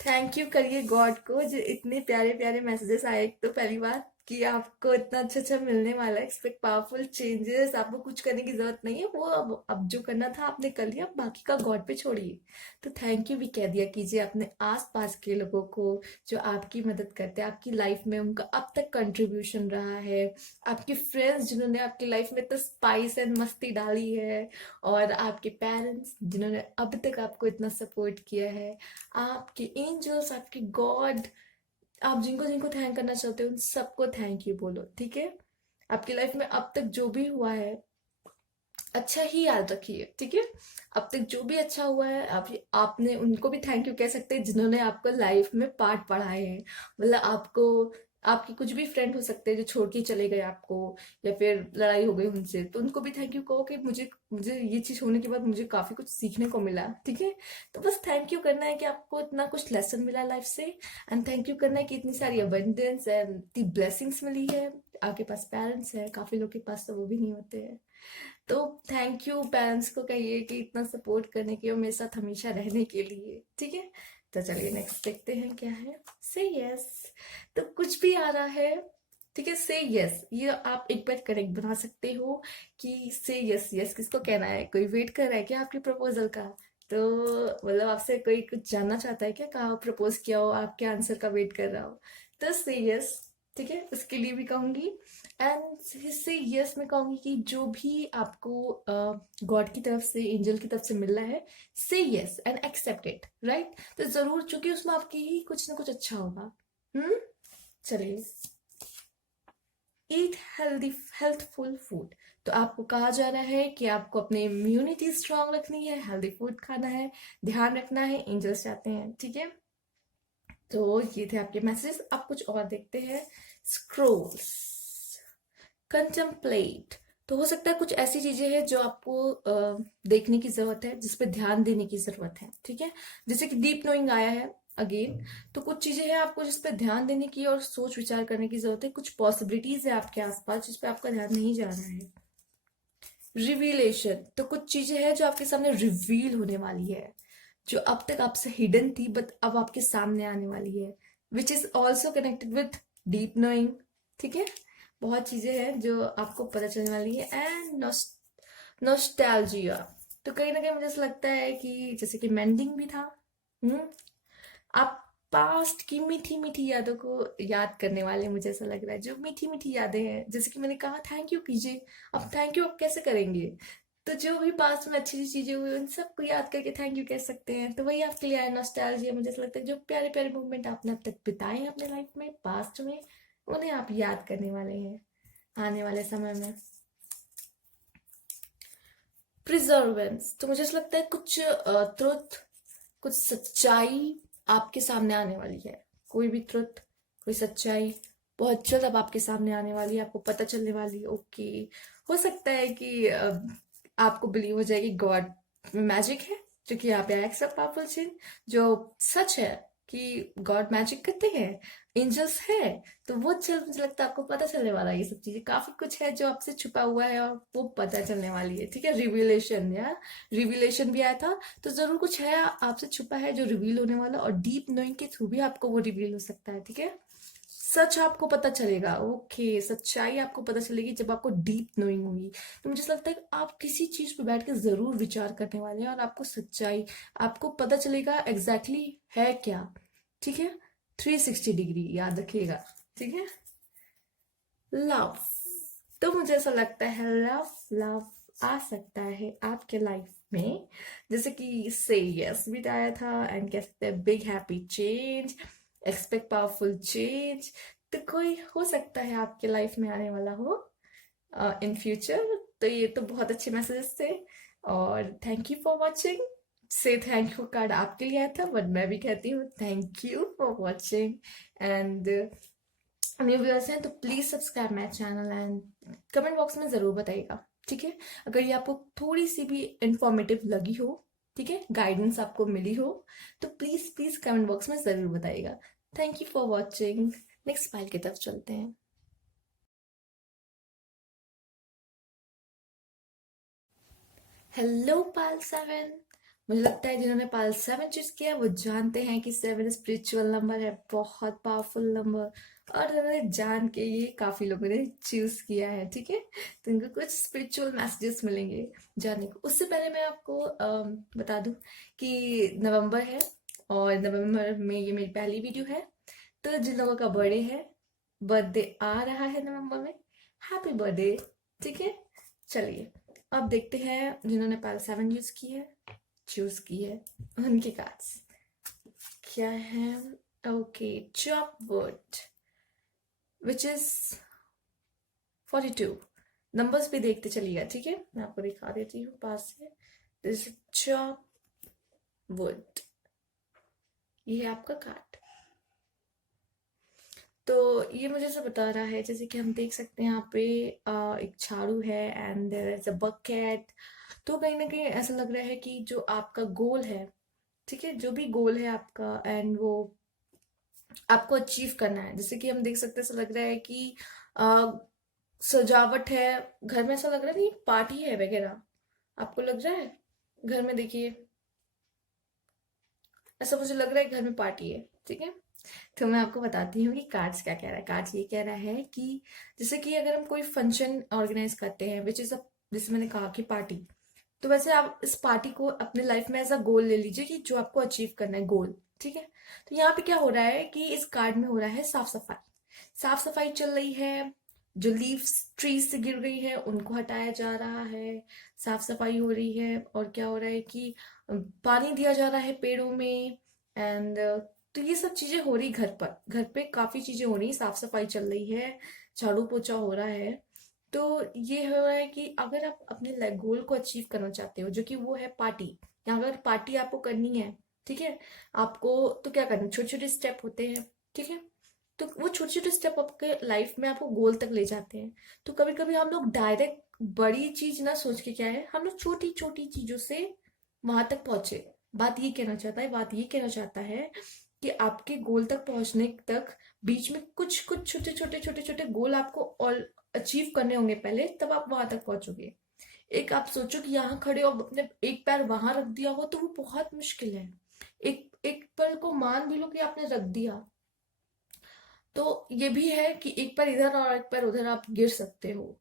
थैंक यू करिए गॉड को जो इतने प्यारे प्यारे मैसेजेस आए। एक तो पहली बात कि आपको इतना अच्छा अच्छा मिलने वाला है, एक्सपेक्ट पावरफुल चेंजेस, आपको कुछ करने की जरूरत नहीं है, वो अब जो करना था आपने कर लिया, अब बाकी का गॉड पे छोड़िए। तो थैंक यू भी कह दिया कीजिए अपने आसपास के लोगों को जो आपकी मदद करते हैं, आपकी लाइफ में उनका अब तक कंट्रीब्यूशन रहा है, आपके फ्रेंड्स जिन्होंने आपकी लाइफ में इतना स्पाइस एंड मस्ती डाली है, और आपके पेरेंट्स जिन्होंने अब तक आपको इतना सपोर्ट किया है, आपके एंजल्स, आपके गॉड, आप जिनको जिनको थैंक करना चाहते हो उन सबको थैंक यू बोलो, ठीक है। आपकी लाइफ में अब तक जो भी हुआ है अच्छा ही याद रखिए, ठीक है। अब तक जो भी अच्छा हुआ है आपने उनको भी थैंक यू कह सकते हैं जिन्होंने आपको लाइफ में पार्ट पढ़ाए हैं। मतलब आपको, आपके कुछ भी फ्रेंड हो सकते हैं जो छोड़ के चले गए आपको, या फिर लड़ाई हो गई उनसे, तो उनको भी थैंक यू कहो कि मुझे मुझे ये चीज होने के बाद मुझे काफी कुछ सीखने को मिला, ठीक है। तो बस थैंक यू करना है कि आपको इतना कुछ लेसन मिला लाइफ से, एंड थैंक यू करना है कि इतनी सारी अबंडेंस एंड इतनी ब्लेसिंग्स मिली है। आपके पास पेरेंट्स है, काफी लोग के पास तो वो भी नहीं होते हैं। तो थैंक यू पेरेंट्स को कहिए कि इतना सपोर्ट करने के और मेरे साथ हमेशा रहने के लिए, ठीक है। तो चलिए नेक्स्ट देखते हैं क्या है। से यस, तो कुछ भी आ रहा है, ठीक है। से यस, ये आप एक बार करेक्ट बना सकते हो कि से यस, यस किसको कहना है, कोई वेट कर रहा है क्या आपके प्रपोजल का। तो मतलब आपसे कोई कुछ जानना चाहता है क्या, कहाँ प्रपोज किया हो, आपके आंसर का वेट कर रहा हो, तो से यस, ठीक है, उसके लिए भी कहूंगी। एंड इससे यस मैं कहूंगी कि जो भी आपको गॉड की तरफ से, एंजल की तरफ से मिल रहा है, say yes and accept it, right. तो जरूर, चूंकि उसमें आपकी ही कुछ ना कुछ अच्छा होगा। चलिए, ईट हेल्दी हेल्थफुल फूड। तो आपको कहा जा रहा है कि आपको अपनी इम्यूनिटी स्ट्रांग रखनी है, हेल्दी फूड खाना है, ध्यान रखना है, एंजल्स चाहते हैं, ठीक है। तो ये थे आपके मैसेजेस। आप कुछ और देखते हैं। Scrolls, contemplate. तो हो सकता है कुछ ऐसी चीजें हैं जो आपको देखने की जरूरत है, जिस पे ध्यान देने की जरूरत है, ठीक है। जैसे कि डीप नोइंग आया है अगेन, तो कुछ चीजें हैं आपको जिस पे ध्यान देने की और सोच विचार करने की जरूरत है। कुछ पॉसिबिलिटीज है आपके आसपास जिस पे आपका ध्यान नहीं जा रहा है। रिवीलेशन, तो कुछ चीजें हैं जो आपके सामने रिवील होने वाली है, जो अब तक आपसे हिडन थी बट अब आपके सामने आने वाली है, which is also connected with deep knowing, ठीक है। बहुत चीजें हैं जो आपको पता चलने वाली है। एंड नॉस्टैल्जिया, तो कहीं ना कहीं मुझे ऐसा लगता है कि जैसे कि मेंडिंग भी था। हम्म आप पास्ट की मीठी मीठी यादों को याद करने वाले, मुझे ऐसा लग रहा है, जो मीठी मीठी यादें हैं। जैसे कि मैंने कहा थैंक यू कीजिए। अब थैंक यू आप कैसे करेंगे? तो जो भी पास्ट में अच्छी अच्छी चीजें हुई उन सबको याद करके थैंक यू कह सकते हैं। तो वही आपके लिए आया नॉस्टैल्जिया। मुझे ऐसा लगता है जो प्यारे प्यारे मोमेंट आपने अब तक बिताए हैं अपने लाइफ में, पास्ट में, उन्हें आप याद करने वाले हैं आने वाले समय में। प्रिजर्वेंस, तो मुझे ऐसा लगता है कुछ ट्रुथ, कुछ सच्चाई आपके सामने आने वाली है। कोई भी ट्रुथ, कोई सच्चाई बहुत जल्द अब आपके सामने आने वाली है, आपको पता चलने वाली है। ओके, हो सकता है कि आपको बिलीव हो जाएगी गॉड मैजिक है, जो कि यहाँ पे एक्सेप्ट पावरफुल चीज जो सच है कि गॉड मैजिक करते हैं, एंजल्स है। तो वो चल, मुझे लगता है आपको पता चलने वाला है। ये सब चीजें काफी कुछ है जो आपसे छुपा हुआ है और वो पता चलने वाली है, ठीक है। रिविलेशन, या रिविलेशन भी आया था, तो जरूर कुछ है आपसे छुपा है जो रिवील होने वाला, और डीप नोइंग के थ्रू भी आपको वो रिवील हो सकता है, ठीक है। सच आपको पता चलेगा, ओके, सच्चाई आपको पता चलेगी जब आपको डीप नोइंग होगी। तो मुझे लगता है कि आप किसी चीज पे बैठ के जरूर विचार करने वाले हैं और आपको सच्चाई, आपको पता चलेगा एग्जैक्टली है क्या, ठीक है। 360 डिग्री याद रखिएगा, ठीक है। लव, तो मुझे ऐसा लगता है लव लव आ सकता है आपके लाइफ में, जैसे कि से यस भी आया था, एंड कह सकते हैं big happy change, expect powerful change. तो कोई हो सकता है आपके लाइफ में आने वाला हो इन फ्यूचर। तो ये तो बहुत अच्छे मैसेजेस थे, और थैंक यू फॉर वॉचिंग। से थैंक यू कार्ड आपके लिए आया था, बट मैं भी कहती हूँ thank you for watching. And new viewers हैं तो please subscribe my channel, and comment box में जरूर बताइएगा, ठीक है। अगर ये आपको थोड़ी सी भी इंफॉर्मेटिव लगी हो, ठीक है, गाइडेंस आपको मिली हो, तो प्लीज प्लीज कमेंट बॉक्स में जरूर बताइएगा। Thank you for watching. Next file की तरफ चलते हैं। हेलो पाल 7। मुझे लगता है जिन्होंने पाल 7 चूज किया वो जानते हैं कि 7 स्पिरिचुअल नंबर है, बहुत पावरफुल नंबर, और उन्होंने जान के ये काफी लोगों ने चूज किया है, ठीक है। तो इनको कुछ स्पिरिचुअल मैसेजेस मिलेंगे जानने को। उससे पहले मैं आपको बता दूं कि नवंबर है, और नवंबर में ये मेरी पहली वीडियो है। तो जिन लोगों का बर्थडे है, बर्थडे आ रहा है नवंबर में, हैप्पी बर्थडे, ठीक है। चलिए, अब देखते हैं जिन्होंने पाल 7 चूज की है उनके कार्ड्स क्या है। Okay, chop wood, which is 42। Numbers भी देखते चलिएगा, ठीक है। मैं आपको दिखा देती हूँ पास से। दिस चॉप वुड, ये है आपका कार्ड। तो ये मुझे ऐसा बता रहा है, जैसे कि हम देख सकते हैं यहाँ पे एक झाड़ू है, and there is a bucket. तो कहीं ना कहीं ऐसा लग रहा है कि जो आपका गोल है, ठीक है, जो भी गोल है आपका, एंड वो आपको अचीव करना है। जैसे कि हम देख सकते हैं, ऐसा लग रहा है कि आ, सजावट है घर में, ऐसा लग रहा है कि पार्टी है वगैरह, आपको लग रहा है। घर में देखिए, ऐसा मुझे लग रहा है घर में पार्टी है, ठीक है। तो मैं आपको बताती हूँ कि कार्ड्स क्या कह रहा है। कार्ड्स ये कह रहा है कि जैसे कि अगर हम कोई फंक्शन ऑर्गेनाइज करते हैं, विच इज अ, जैसे मैंने कहा कि पार्टी, तो वैसे आप इस पार्टी को अपने लाइफ में एज अ गोल ले लीजिए कि जो आपको अचीव करना है गोल, ठीक है। तो यहाँ पे क्या हो रहा है कि इस कार्ड में हो रहा है साफ सफाई। साफ सफाई चल रही है, जो लीव्स ट्रीज से गिर गई है उनको हटाया जा रहा है, साफ सफाई हो रही है, और क्या हो रहा है कि पानी दिया जा रहा है पेड़ों में। एंड तो ये सब चीजें हो रही घर पर, घर पे काफी चीजें हो रही, साफ सफाई चल रही है, झाड़ू पोछा हो रहा है। तो ये हो रहा है कि अगर आप अपने गोल को अचीव करना चाहते हो, जो कि वो है पार्टी, या अगर पार्टी आपको करनी है, ठीक है, आपको तो क्या करना है, छोटे छोटे स्टेप होते हैं, ठीक है। तो वो छोटे छोटे स्टेप आपके लाइफ में आपको गोल तक ले जाते हैं। तो कभी कभी हम लोग डायरेक्ट बड़ी चीज ना सोच के, क्या है, हम लोग छोटी छोटी चीजों से वहां तक पहुंचे। बात ये कहना चाहता है कि आपके गोल तक पहुंचने तक बीच में कुछ कुछ छोटे छोटे छोटे छोटे गोल आपको और अचीव करने होंगे पहले, तब आप वहां तक पहुंचोगे। एक आप सोचो कि यहाँ खड़े हो, अपने एक पैर वहां रख दिया हो, तो वो बहुत मुश्किल है। एक एक पल को मान भी लो कि आपने रख दिया, तो ये भी है कि एक पैर इधर और एक पैर उधर आप गिर सकते हो।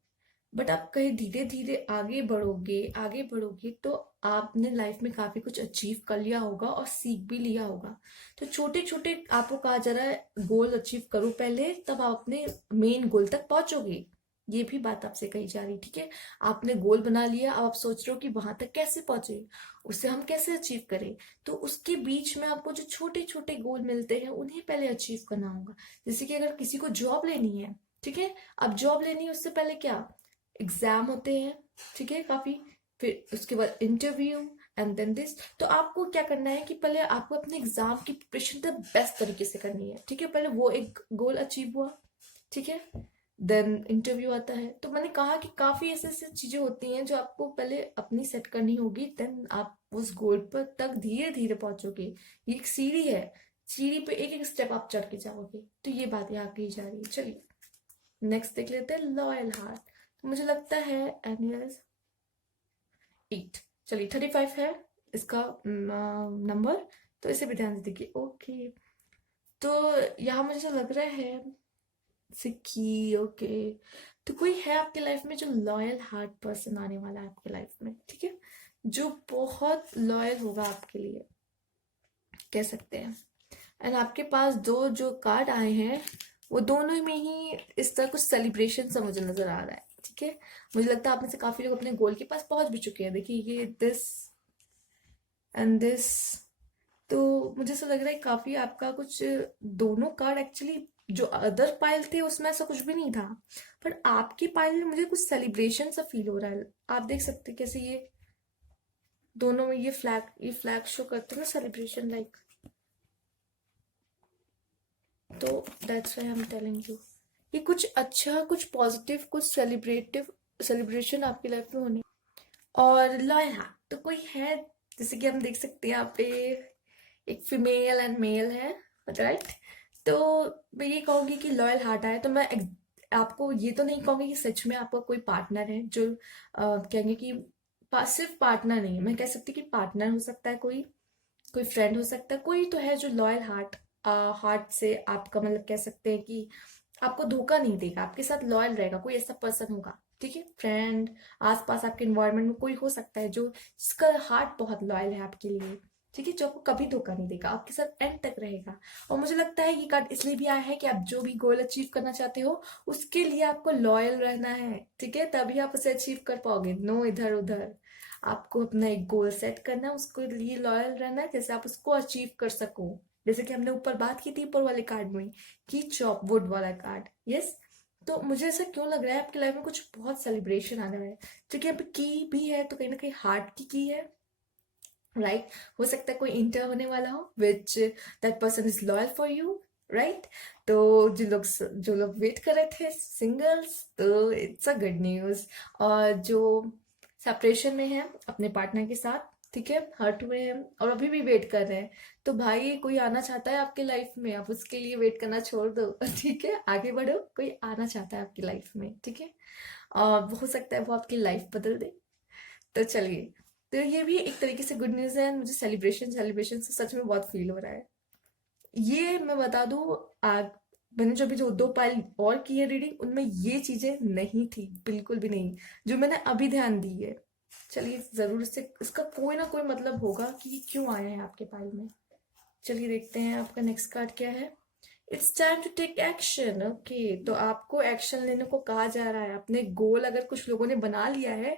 बट आप कहीं धीरे धीरे आगे बढ़ोगे तो आपने लाइफ में काफी कुछ अचीव कर लिया होगा और सीख भी लिया होगा। तो छोटे छोटे आपको कहा जा रहा है गोल अचीव करो पहले, तब आप अपने मेन गोल तक पहुंचोगे। ये भी बात आपसे कही जा रही, ठीक है। आपने गोल बना लिया, अब आप सोच रहे हो कि वहां तक कैसे पहुंचे, उसे हम कैसे अचीव करें। तो उसके बीच में आपको जो छोटे छोटे गोल मिलते हैं उन्हें पहले अचीव करना होगा। जैसे कि अगर किसी को जॉब लेनी है, ठीक है, अब जॉब लेनी है, उससे पहले क्या, एग्जाम होते हैं, ठीक है, काफी, फिर उसके बाद इंटरव्यू, एंड देन दिस। तो आपको क्या करना है कि पहले आपको अपने एग्जाम की प्रिपरेशन द बेस्ट तरीके से करनी है, ठीक है। पहले वो एक गोल अचीव हुआ, ठीक है, देन इंटरव्यू आता है। तो मैंने कहा कि काफी ऐसे ऐसे चीजें होती हैं जो आपको पहले अपनी सेट करनी होगी, देन आप उस गोल पर तक धीरे धीरे पहुंचोगे। ये एक सीढ़ी है, सीढ़ी पे एक एक स्टेप आप चढ़ के जाओगे। तो ये बात यहाँ कही जा रही है। चलिए नेक्स्ट देख लेते हैं, लॉयल हार्ट। तो मुझे लगता है एनियर्स 8, चलिए 35 है इसका नंबर, तो इसे भी ध्यान से देखिए। ओके, तो यहाँ मुझे जो लग रहा है सिक्की, ओके, तो कोई है आपके लाइफ में जो लॉयल हार्ट पर्सन आने वाला है आपके लाइफ में, ठीक है, जो बहुत लॉयल होगा आपके लिए, कह सकते हैं। एंड आपके पास दो जो कार्ड आए हैं, वो दोनों में ही इस तरह कुछ सेलिब्रेशन सा मुझे नजर आ रहा है, ठीक है। मुझे लगता है आप में से काफी लोग अपने गोल के पास पहुंच भी चुके हैं। देखिए ये दिस एंड दिस, तो मुझे ऐसा लग रहा है काफी आपका कुछ, दोनों कार्ड एक्चुअली, जो अदर पाइल थे उसमें ऐसा कुछ भी नहीं था, पर आपकी पाइल में मुझे कुछ सेलिब्रेशन सा फील हो रहा है। आप देख सकते हैं कैसे ये दोनों में ये फ्लैग शो करते हैं ना, सेलिब्रेशन लाइक। तो that's why I am telling you, ये कुछ अच्छा, कुछ पॉजिटिव, कुछ सेलिब्रेशन आपकी लाइफ में होने। और लॉयल हार्ट तो कोई है, जैसे कि हम देख सकते हैं यहाँ पे एक फीमेल एंड मेल है, राइट। तो मैं ये कहूंगी कि लॉयल हार्ट आए, तो मैं आपको ये तो नहीं कहूंगी कि सच में आपका कोई पार्टनर है जो कहेंगे कि सिर्फ पार्टनर नहीं, मैं कह सकती कि पार्टनर हो सकता है, कोई कोई फ्रेंड हो सकता है, कोई तो है जो लॉयल हार्ट से आपका, मतलब कह सकते हैं कि आपको धोखा नहीं देगा, आपके साथ लॉयल रहेगा। कोई ऐसा पर्सन होगा, ठीक है, फ्रेंड, आसपास आपके एनवायरनमेंट में कोई हो सकता है जो, जिसका हार्ट बहुत लॉयल है आपके लिए, ठीक है, जो आपको कभी धोखा नहीं देगा, आपके साथ एंड तक रहेगा। और मुझे लगता है ये कार्ड इसलिए भी आया है कि आप जो भी गोल अचीव करना चाहते हो उसके लिए आपको लॉयल रहना है, ठीक है, तभी आप उसे अचीव कर पाओगे। नो इधर उधर, आपको अपना एक गोल सेट करना है, उसके लिए लॉयल रहना है, जैसे आप उसको अचीव कर सको। जैसे कि हमने ऊपर बात की थी ऊपर वाले कार्ड में, की चॉप वुड वाला कार्ड, यस। तो मुझे ऐसा क्यों लग रहा है आपकी लाइफ में कुछ बहुत सेलिब्रेशन आने वाला है, क्योंकि यहाँ पे की भी है, तो कहीं ना कहीं हार्ट की है, राइट। हो सकता है कोई इंटर होने वाला हो which that person is loyal for you, right. तो जो लोग वेट कर रहे थे सिंगल्स, तो इट्स अ गुड न्यूज। और जो सेपरेशन में है अपने पार्टनर के साथ, ठीक है, हर्ट हुए हैं और अभी भी वेट कर रहे हैं, तो भाई कोई आना चाहता है आपकी लाइफ में, आप उसके लिए वेट करना छोड़ दो, ठीक है, आगे बढ़ो, कोई आना चाहता है आपकी लाइफ में, ठीक है। और हो सकता है वो आपकी लाइफ बदल दे। तो चलिए, तो ये भी एक तरीके से गुड न्यूज है। मुझे सेलिब्रेशन सेलिब्रेशन से सच में बहुत फील हो रहा है। ये मैं बता दूं, आज मैंने जो भी जो 2 पाइल और की है रीडिंग, उनमें ये चीजें नहीं थी, बिल्कुल भी नहीं, जो मैंने अभी ध्यान दी है। चलिए जरूर से इसका कोई ना कोई मतलब होगा कि ये क्यों आया है आपके पाइल में। चलिए देखते हैं आपका नेक्स्ट कार्ड क्या है। It's time to take action. Okay, तो आपको एक्शन लेने को कहा जा रहा है। अपने गोल अगर कुछ लोगों ने बना लिया है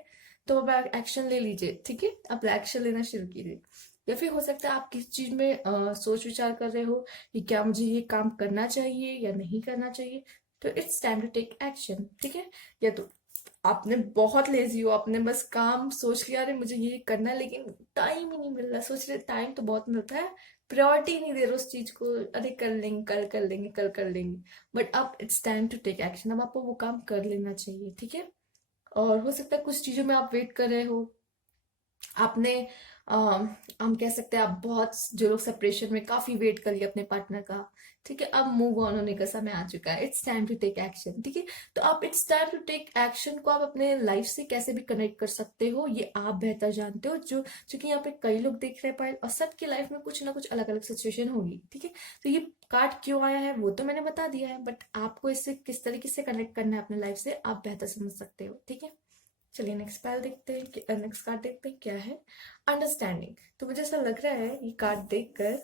तो अब आप एक्शन ले लीजिए, ठीक है, आप एक्शन लेना शुरू कीजिए। या फिर हो सकता है आप किस चीज में सोच विचार कर रहे हो कि क्या मुझे ये काम करना चाहिए या नहीं करना चाहिए, तो it's time to take action, ठीक है। या तो आपने बहुत लेजी हो, आपने बस काम सोच लिया अरे मुझे ये करना है, लेकिन टाइम ही नहीं मिल रहा। सोच रहे टाइम तो बहुत मिलता है, प्रायोरिटी नहीं दे रहे उस चीज को, अरे कर लेंगे, कल कर लेंगे, कल कर लेंगे। बट अब it's time to take action, अब आपको वो काम कर लेना चाहिए, ठीक है। और हो सकता है कुछ चीजों में आप वेट कर रहे हो, आपने हम कह सकते हैं आप बहुत जो लोग सेपरेशन में काफी वेट कर लिया अपने पार्टनर का, ठीक है, अब मूव ऑन होने का समय आ चुका है, it's time to take action, ठीक है। तो आप it's time to take action को आप अपने लाइफ से कैसे भी कनेक्ट कर सकते हो ये आप बेहतर जानते हो। जो क्योंकि यहाँ पे कई लोग देख रहे हैं और सबकी लाइफ में कुछ ना कुछ अलग अलग सिचुएशन होगी, ठीक है। तो ये कार्ड क्यों आया है वो तो मैंने बता दिया है, बट आपको इससे किस तरीके से कनेक्ट करना है अपने लाइफ से आप बेहतर समझ सकते हो, ठीक है। चलिए नेक्स्ट पैल देखते हैं कि नेक्स्ट कार्ड देखते हैं क्या है। अंडरस्टैंडिंग। तो मुझे ऐसा लग रहा है ये कार्ड देखकर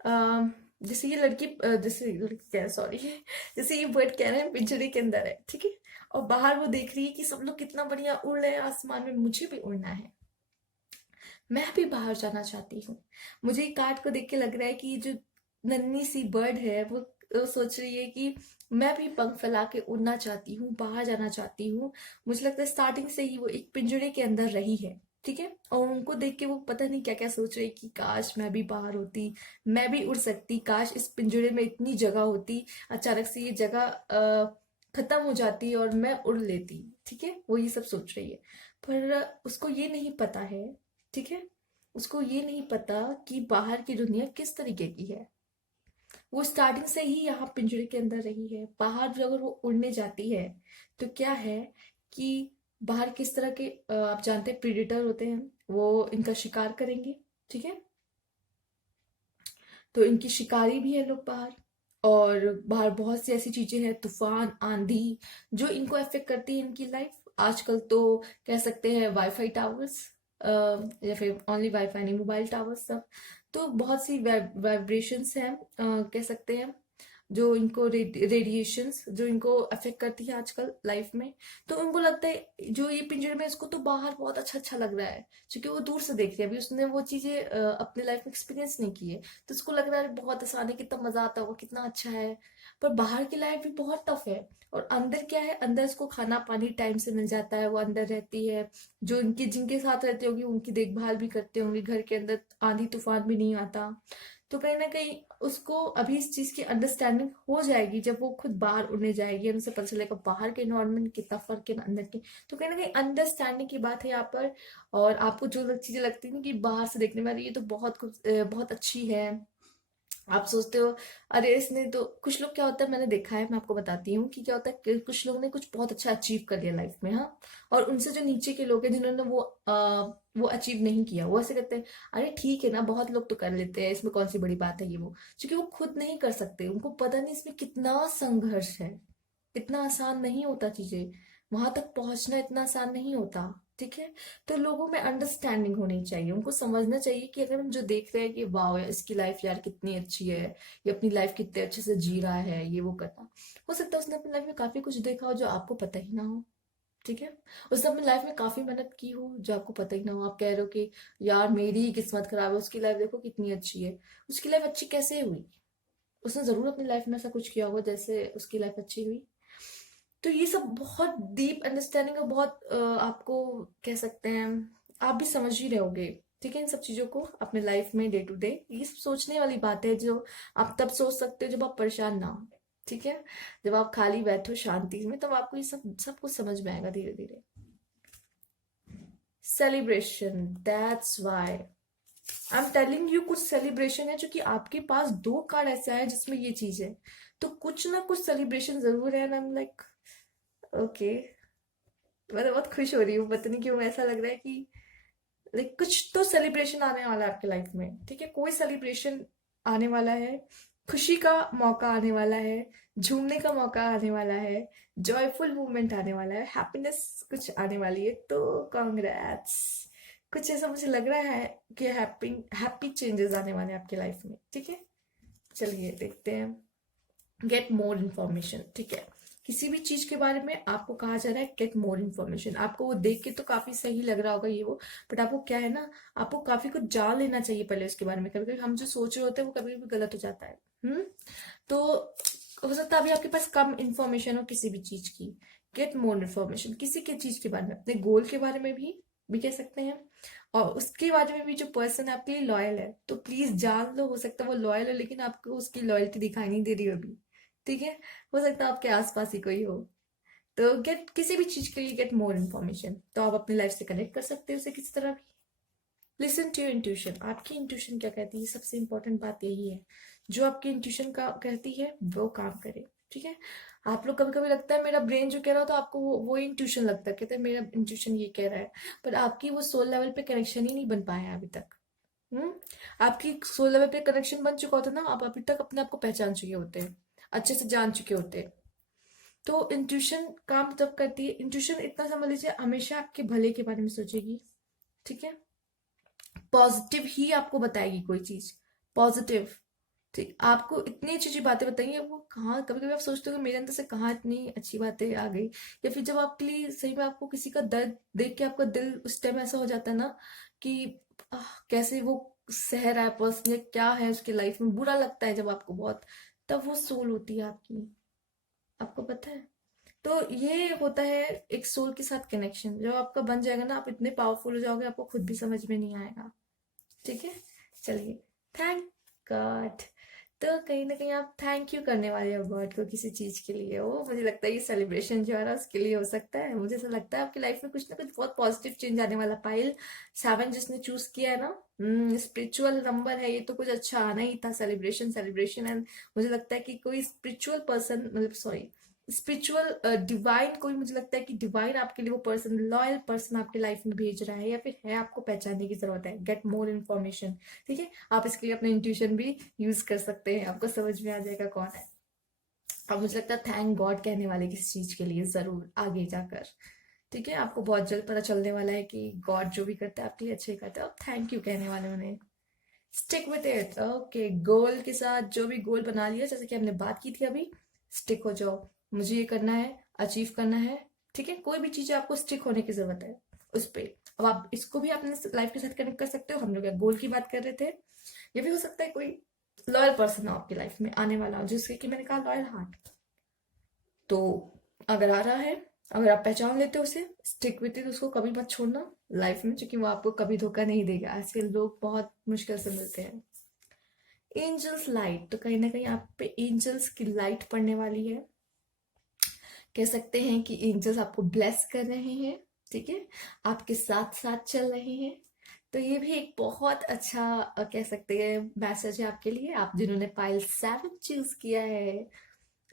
अम, जैसे ये लड़की जैसे लड़की क्या, सॉरी जैसे ये बर्ड कह रहे हैं पिंजरे के अंदर है, ठीक है, और बाहर वो देख रही है कि सब लोग कितना बढ़िया उड़ रहे हैं आसमान में, मुझे भी उड़ना है, मैं भी बाहर जाना चाहती हूँ। मुझे ये कार्ड को देख के लग रहा है कि ये जो नन्ही सी बर्ड है वो सोच रही है कि मैं भी पंख फैला के उड़ना चाहती हूँ, बाहर जाना चाहती हूँ। मुझे लगता है स्टार्टिंग से ही वो एक पिंजरे के अंदर रही है, ठीक है, और उनको देख के वो पता नहीं क्या क्या सोच रही है कि काश मैं भी बाहर होती, मैं भी उड़ सकती, काश इस पिंजरे में इतनी जगह होती, अचानक से ये जगह खत्म हो जाती और मैं उड़ लेती, ठीक है, वो ये सब सोच रही है। पर उसको ये नहीं पता है, ठीक है, उसको ये नहीं पता कि बाहर की दुनिया किस तरीके की है। वो स्टार्टिंग से ही यहाँ पिंजरे के अंदर रही है, बाहर जो अगर वो उड़ने जाती है तो क्या है कि बाहर किस तरह के आप जानते हैं प्रीडेटर होते हैं, वो इनका शिकार करेंगे, ठीक है। तो इनकी शिकारी भी है लोग बाहर, और बाहर बहुत सी ऐसी चीजें हैं, तूफान, आंधी, जो इनको अफेक्ट करती है इनकी लाइफ। आजकल तो कह सकते हैं वाईफाई टावर्स, या फिर ओनली वाईफाई नहीं, मोबाइल टावर्स सब, तो बहुत सी वाइब्रेशंस हैं, कह सकते हैं, जो इनको रेडिएशंस जो इनको अफेक्ट करती है आजकल लाइफ में। तो उनको लगता है जो ये पिंजरे में, इसको तो बाहर बहुत अच्छा अच्छा लग रहा है, क्योंकि वो दूर से देख रही है, अभी उसने वो चीजें अपने लाइफ में एक्सपीरियंस नहीं की है, तो उसको लग रहा है बहुत आसान है, कितना मजा आता होगा, कितना अच्छा है। पर बाहर की लाइफ भी बहुत टफ है। और अंदर क्या है, अंदर इसको खाना पानी टाइम से मिल जाता है, वो अंदर रहती है, जो इनके जिनके साथ रहती होगी उनकी देखभाल भी करते होंगे, घर के अंदर आंधी तूफान भी नहीं आता। तो कहीं ना कहीं उसको अभी इस चीज की अंडरस्टैंडिंग हो जाएगी जब वो खुद बाहर उड़ने जाएगी और उसे पता चलेगा बाहर के एनवायरनमेंट कितना फर्क है अंदर के। तो कहीं ना कहीं अंडरस्टैंडिंग की बात है यहाँ पर। और आपको जो चीजें लगती है ना कि बाहर से देखने वाली ये तो बहुत अच्छी है, आप सोचते हो अरे इसने तो, कुछ लोग क्या होता है मैंने देखा है, मैं आपको बताती हूँ कि क्या होता है कि कुछ लोग ने कुछ बहुत अच्छा अचीव कर लिया लाइफ में, हाँ, और उनसे जो नीचे के लोग हैं जिन्होंने वो अचीव नहीं किया, वो ऐसे कहते हैं अरे ठीक है ना, बहुत लोग तो कर लेते हैं, इसमें कौन सी बड़ी बात है ये वो, क्योंकि वो खुद नहीं कर सकते, उनको पता नहीं इसमें कितना संघर्ष है, इतना आसान नहीं होता चीजें, वहां तक पहुंचना इतना आसान नहीं होता, ठीक है। तो लोगों में अंडरस्टैंडिंग होनी चाहिए, उनको समझना चाहिए कि अगर हम जो देख रहे हैं कि वाह यार इसकी लाइफ यार कितनी अच्छी है, ये अपनी लाइफ कितने अच्छे से जी रहा है, ये वो करना, हो सकता है उसने अपनी लाइफ में काफी कुछ देखा हो जो आपको पता ही ना हो, ठीक है। उसने अपनी लाइफ में काफी मेहनत की हो जो आपको पता ही ना हो, आप कह रहे हो कि यार मेरी ही किस्मत खराब है, उसकी लाइफ देखो कितनी अच्छी है। उसकी लाइफ अच्छी कैसे हुई, उसने जरूर अपनी लाइफ में ऐसा कुछ किया होगा जैसे उसकी लाइफ अच्छी हुई। तो ये सब बहुत डीप अंडरस्टैंडिंग और बहुत आपको कह सकते हैं, आप भी समझ ही रहोगे, ठीक है, इन सब चीजों को अपने लाइफ में डे टू डे। ये सब सोचने वाली बात है जो आप तब सोच सकते हो जब आप परेशान ना हो, ठीक है, जब आप खाली बैठो शांति में, तब आपको ये सब कुछ समझ में आएगा धीरे धीरे। Celebration, that's why I am telling you, कुछ सेलिब्रेशन है जो कि आपके पास दो कार्ड ऐसा है जिसमें ये चीज है, तो कुछ ना कुछ सेलिब्रेशन जरूर है, and I am like okay, मैं तो बहुत खुश हो रही हूँ, पता नहीं क्यों ऐसा लग रहा है कि लाइक कुछ तो सेलिब्रेशन आने वाला है आपके लाइफ में, ठीक है, कोई सेलिब्रेशन आने वाला है, खुशी का मौका आने वाला है, झूमने का मौका आने वाला है, जॉयफुल मोमेंट आने वाला है, हैप्पीनेस कुछ आने वाली है, तो कॉन्ग्रेट्स, कुछ ऐसा मुझे लग रहा है कि हैप्पी हैप्पी चेंजेस आने वाले हैं आपकी लाइफ में, ठीक है। चलिए देखते हैं। गेट मोर इन्फॉर्मेशन, ठीक है। किसी भी चीज के बारे में आपको कहा जा रहा है गेट मोर इन्फॉर्मेशन। आपको वो देख के तो काफी सही लग रहा होगा ये वो, बट आपको क्या है ना, आपको काफी कुछ जान लेना चाहिए पहले उसके बारे में। कभी कभी हम जो सोच रहे होते हैं वो कभी कभी गलत हो जाता है। तो हो सकता है अभी आपके पास कम इंफॉर्मेशन हो किसी भी चीज की। गेट मोर इन्फॉर्मेशन किसी के चीज के बारे में, अपने गोल के बारे में भी कह सकते हैं। और उसके बारे में भी जो पर्सन आपके लिए लॉयल है, तो प्लीज जान लो। हो सकता है वो लॉयल है लेकिन आपको उसकी लॉयल्टी दिखाई नहीं दे रही हो अभी, ठीक है। हो सकता है आपके आसपास ही कोई हो। तो गेट किसी भी चीज के लिए गेट मोर इन्फॉर्मेशन, तो आप अपनी लाइफ से कनेक्ट कर सकते हो उसे किसी तरह भी। लिसन टू योर इंट्यूशन, आपकी इंट्यूशन क्या कहती है, सबसे इंपॉर्टेंट बात यही है। जो आपकी इंट्यूशन का कहती है वो काम करे, ठीक है। आप लोग कभी कभी लगता है मेरा ब्रेन जो कह रहा हो, तो आपको वो इंट्यूशन लगता है, कहते हैं मेरा इंट्यूशन ये कह रहा है। पर आपकी वो सोल लेवल पे कनेक्शन ही नहीं बन पाया है अभी तक। हम्म आपकी सोल लेवल पे कनेक्शन बन चुका होता ना, आप अभी तक अपने आप को पहचान चुके होते हैं, अच्छे से जान चुके होते हैं। तो इंट्यूशन काम तब करती है, इंट्यूशन इतना समझ लीजिए हमेशा आपके भले के बारे में सोचेगी, ठीक है। पॉजिटिव ही आपको बताएगी कोई चीज, पॉजिटिव। ठीक, आपको इतनी अच्छी अच्छी बातें बताएंगे। वो कहाँ, कभी कभी आप सोचते हो कि मेरे अंदर से कहाँ इतनी अच्छी बातें आ गई। या फिर जब आपके लिए सही में आपको किसी का दर्द देख के आपका दिल उस टाइम ऐसा हो जाता है ना कि कैसे वो सह रहा है पर्सन, या क्या है उसकी लाइफ में, बुरा लगता है जब आपको बहुत, तब वो सोल होती है आपकी, आपको पता है। तो ये होता है एक सोल के साथ कनेक्शन। जब आपका बन जाएगा ना, आप इतने पावरफुल हो जाओगे आपको खुद भी समझ में नहीं आएगा, ठीक है। चलिए, थैंक गॉड। तो कहीं ना कहीं आप थैंक यू करने वाले हो गॉड को किसी चीज के लिए। वो मुझे लगता है ये सेलिब्रेशन जो है ना उसके लिए हो सकता है। मुझे ऐसा लगता है आपकी लाइफ में कुछ ना कुछ बहुत पॉजिटिव चेंज आने वाला। पाइल 7 जिसने चूज किया है ना, स्पिरिचुअल नंबर है ये, तो कुछ अच्छा आना ही था। सेलिब्रेशन सेलिब्रेशन एंड मुझे लगता है कि कोई स्पिरिचुअल पर्सन, मतलब सॉरी, स्पिरिचुअल डिवाइन, कोई मुझे लगता है कि डिवाइन आपके लिए वो पर्सन, लॉयल पर्सन आपके लाइफ में भेज रहा है, या फिर है आपको पहचानने की जरूरत है। गेट मोर इन्फॉर्मेशन, ठीक है। आप इसके लिए अपना इंट्यूशन भी यूज कर सकते हैं, आपको समझ में आ जाएगा कौन है। अब मुझे लगता है थैंक गॉड कहने वाले किसी चीज के लिए जरूर आगे जाकर, ठीक है। आपको बहुत जल्द पता चलने वाला है कि गॉड जो भी करता है आपके लिए अच्छा ही करता है। अब थैंक यू कहने वाले उन्हें। Stick with it, okay. Goal के साथ जो भी गोल बना लिया, जैसे कि हमने बात की थी अभी, स्टिक हो जाओ। मुझे ये करना है, अचीव करना है, ठीक है। कोई भी चीज है आपको स्टिक होने की जरूरत है उस पे। अब आप इसको भी अपने लाइफ के साथ कनेक्ट कर सकते हो। हम लोग गोल की बात कर रहे थे, ये भी हो सकता है कोई लॉयल पर्सन हो आपकी लाइफ में आने वाला, जिसके कि मैंने कहा लॉयल हार्ट। तो अगर आ रहा है, अगर आप पहचान लेते हो उसे, स्टिक विथ इट, उसको कभी मत छोड़ना लाइफ में, क्योंकि वो आपको कभी धोखा नहीं देगा। आजकल लोग बहुत मुश्किल से मिलते हैं। एंजल्स लाइट, तो कहीं ना कहीं आप पे एंजल्स की लाइट पड़ने वाली है। कह सकते हैं कि एंजल्स आपको ब्लेस कर रहे हैं, ठीक है, आपके साथ साथ चल रहे हैं। तो ये भी एक बहुत अच्छा कह सकते हैं मैसेज है आपके लिए, आप जिन्होंने पाइल 7 चूज किया है,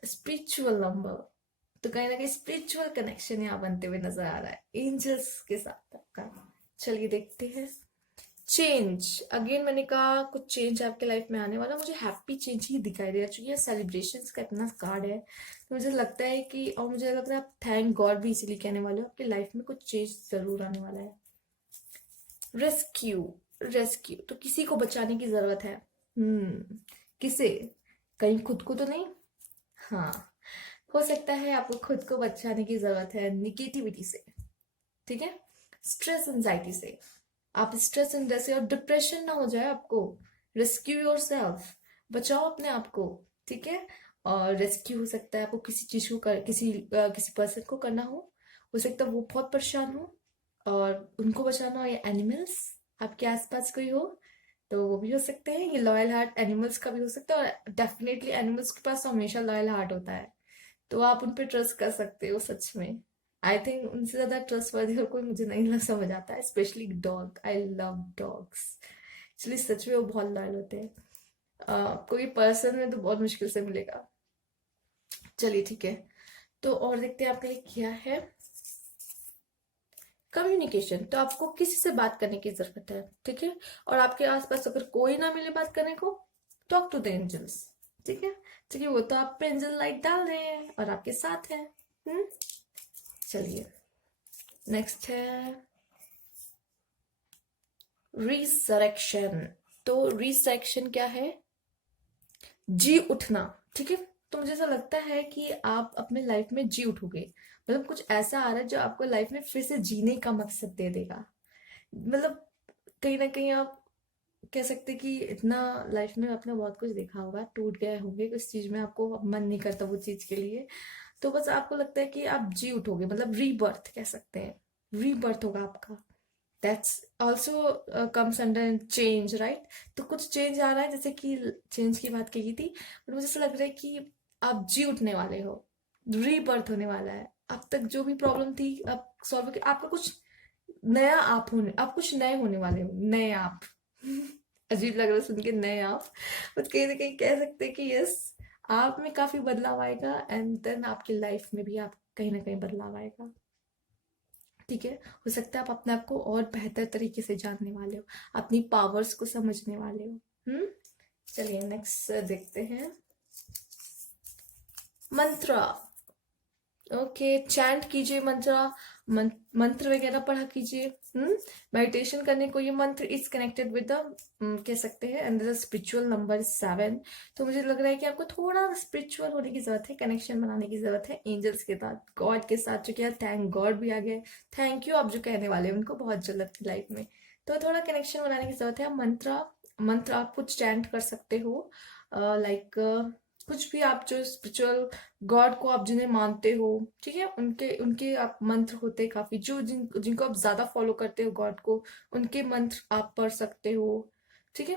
स्पिरिचुअल नंबर। तो कहीं ना कहीं स्पिरिचुअल कनेक्शन यहाँ बनते हुए नजर आ रहा है एंजल्स के साथ आपका। चलिए देखते हैं। चेंज, अगेन मैंने कहा कुछ चेंज आपके लाइफ में आने वाला, मुझे हैप्पी चेंज ही दिखाई दे रहा है। चूंकि सेलिब्रेशन का इतना कार्ड है, तो मुझे लगता है कि, और मुझे लग रहा है आप थैंक गॉड भी इसीलिए कहने वाले हो, आपकी लाइफ में कुछ चेंज जरूर आने वाला है। रेस्क्यू, रेस्क्यू तो किसी को बचाने की जरूरत है। किसे, कहीं खुद को तो नहीं। हाँ, हो सकता है आपको खुद को बचाने की जरूरत है निगेटिविटी से, ठीक है, स्ट्रेस एंजाइटी से। आप स्ट्रेस एंजाइटी और डिप्रेशन ना हो जाए आपको। रेस्क्यू योर सेल्फ, बचाओ अपने आप को, ठीक है। और रेस्क्यू हो सकता है आपको किसी चीज को किसी पर्सन को करना हो सकता है वो बहुत परेशान हो और उनको बचाना हो, या एनिमल्स आपके आसपास कोई हो तो वो भी हो सकते हैं। ये लॉयल हार्ट एनिमल्स का भी हो सकता है, और डेफिनेटली एनिमल्स के पास हमेशा लॉयल हार्ट होता है, तो आप उन पे ट्रस्ट कर सकते हो सच में। आई थिंक उनसे ज्यादा ट्रस्ट वर्दी और कोई मुझे नहीं समझ आता है, specially dog. I love dogs, इसलिए सच में वो बहुत लॉयल होते हैं। कोई पर्सन में तो बहुत मुश्किल से मिलेगा। चलिए ठीक है, तो और देखते हैं आपने क्या है। कम्युनिकेशन, तो आपको किसी से बात करने की जरूरत है, ठीक है। और आपके आसपास अगर कोई ना मिले बात करने को, टॉक टू द एंजल्स, ठीक है। ठीक है, वो तो आप पे एंजल लाइट डाल रहे हैं और आपके साथ है। हम्म चलिए, नेक्स्ट है रिसरेक्शन। तो रिसरेक्शन क्या है, जी उठना। ठीक है, तो मुझे ऐसा लगता है कि आप अपने लाइफ में जी उठोगे, मतलब कुछ ऐसा आ रहा है जो आपको लाइफ में फिर से जीने का मकसद दे देगा। मतलब कहीं ना कहीं आप कह सकते हैं कि इतना लाइफ में आपने बहुत कुछ देखा होगा, टूट गए होंगे कुछ चीज में, आपको अब मन नहीं करता वो चीज के लिए, तो बस आपको लगता है कि आप जी उठोगे, मतलब रीबर्थ कह सकते हैं, रीबर्थ होगा आपका। That's also comes under change, right? तो कुछ चेंज आ रहा है, जैसे कि चेंज की बात कही थी, बट मुझे ऐसा लग रहा है कि आप जी उठने वाले हो, रीबर्थ होने वाला है। अब तक जो भी प्रॉब्लम थी अब सॉल्व होगी, आपका कुछ नया आप होने, आप कुछ नए होने वाले हो, नए आप। अजीब लग रहा है सुन के, नए आप, बट कहीं ना कहीं कह सकते हैं कि यस, आप में काफी बदलाव आएगा, एंड देन आपकी लाइफ में भी आप कहीं ना कहीं बदलाव आएगा। ठीक है, हो सकता है आप अपने आप को और बेहतर तरीके से जानने वाले हो, अपनी पावर्स को समझने वाले हो। चलिए नेक्स्ट देखते हैं। मंत्र। ओके, चैंट कीजिए मंत्र, मंत्र वगैरह पढ़ा कीजिए। मेडिटेशन करने को ये मंत्र इज कनेक्टेड विद द, कह सकते हैं, एंड द स्पिरिचुअल नंबर 7। तो मुझे लग रहा है कि आपको थोड़ा स्पिरिचुअल होने की जरूरत है, कनेक्शन बनाने की जरूरत है एंजल्स के साथ, गॉड के साथ, जो कि थैंक गॉड भी आ गए, थैंक यू आप जो कहने वाले हैं उनको बहुत जरूरत थी लाइफ में, तो थोड़ा कनेक्शन बनाने की जरूरत है। आप मंत्र, मंत्र आप कुछ चैंट कर सकते हो, लाइक कुछ भी आप जो स्पिरिचुअल गॉड को आप जिन्हें मानते हो, ठीक है, उनके उनके आप मंत्र होते हैं काफी, जो जिनको आप ज्यादा फॉलो करते हो गॉड को, उनके मंत्र आप पढ़ सकते हो। ठीक है,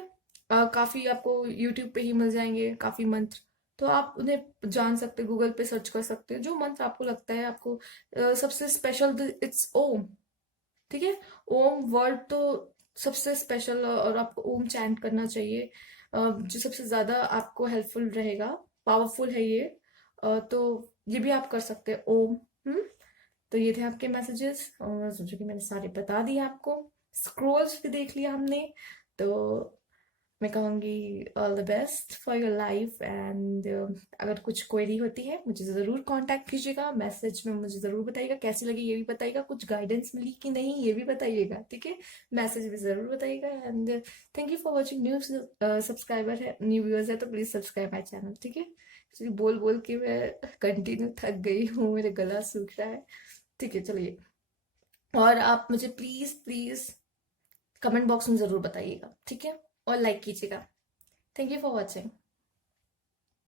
काफी आपको यूट्यूब पे ही मिल जाएंगे काफी मंत्र, तो आप उन्हें जान सकते हो, गूगल पे सर्च कर सकते हो, जो मंत्र आपको लगता है आपको सबसे स्पेशल, इट्स ओम। ठीक है, ओम वर्ड तो सबसे स्पेशल, और आपको ओम चैंट करना चाहिए, जो सबसे ज्यादा आपको हेल्पफुल रहेगा, पावरफुल है ये। तो ये भी आप कर सकते हैं ओम। हम्म तो ये थे आपके मैसेजेस, और सोचो कि मैंने सारे बता दिए आपको, स्क्रोल्स भी देख लिया हमने। तो मैं कहूँगी all the best for your life, and अगर कुछ क्वेरी होती है मुझे ज़रूर कांटेक्ट कीजिएगा, मैसेज में मुझे ज़रूर बताइएगा, कैसी लगी ये भी बताइएगा, कुछ गाइडेंस मिली कि नहीं ये भी बताइएगा। ठीक है, मैसेज में ज़रूर बताइएगा, and thank you for watching. New subscriber है, न्यू व्यूअर्स है, तो प्लीज़ सब्सक्राइब माई चैनल। ठीक है, एक्चुअली बोल बोल के मैं कंटिन्यू थक गई हूँ, मेरे गला सूख रहा है। ठीक है, चलिए, और आप मुझे प्लीज़ प्लीज़ कमेंट बॉक्स में ज़रूर बताइएगा, ठीक है, और लाइक कीजिएगा। Thank you for watching.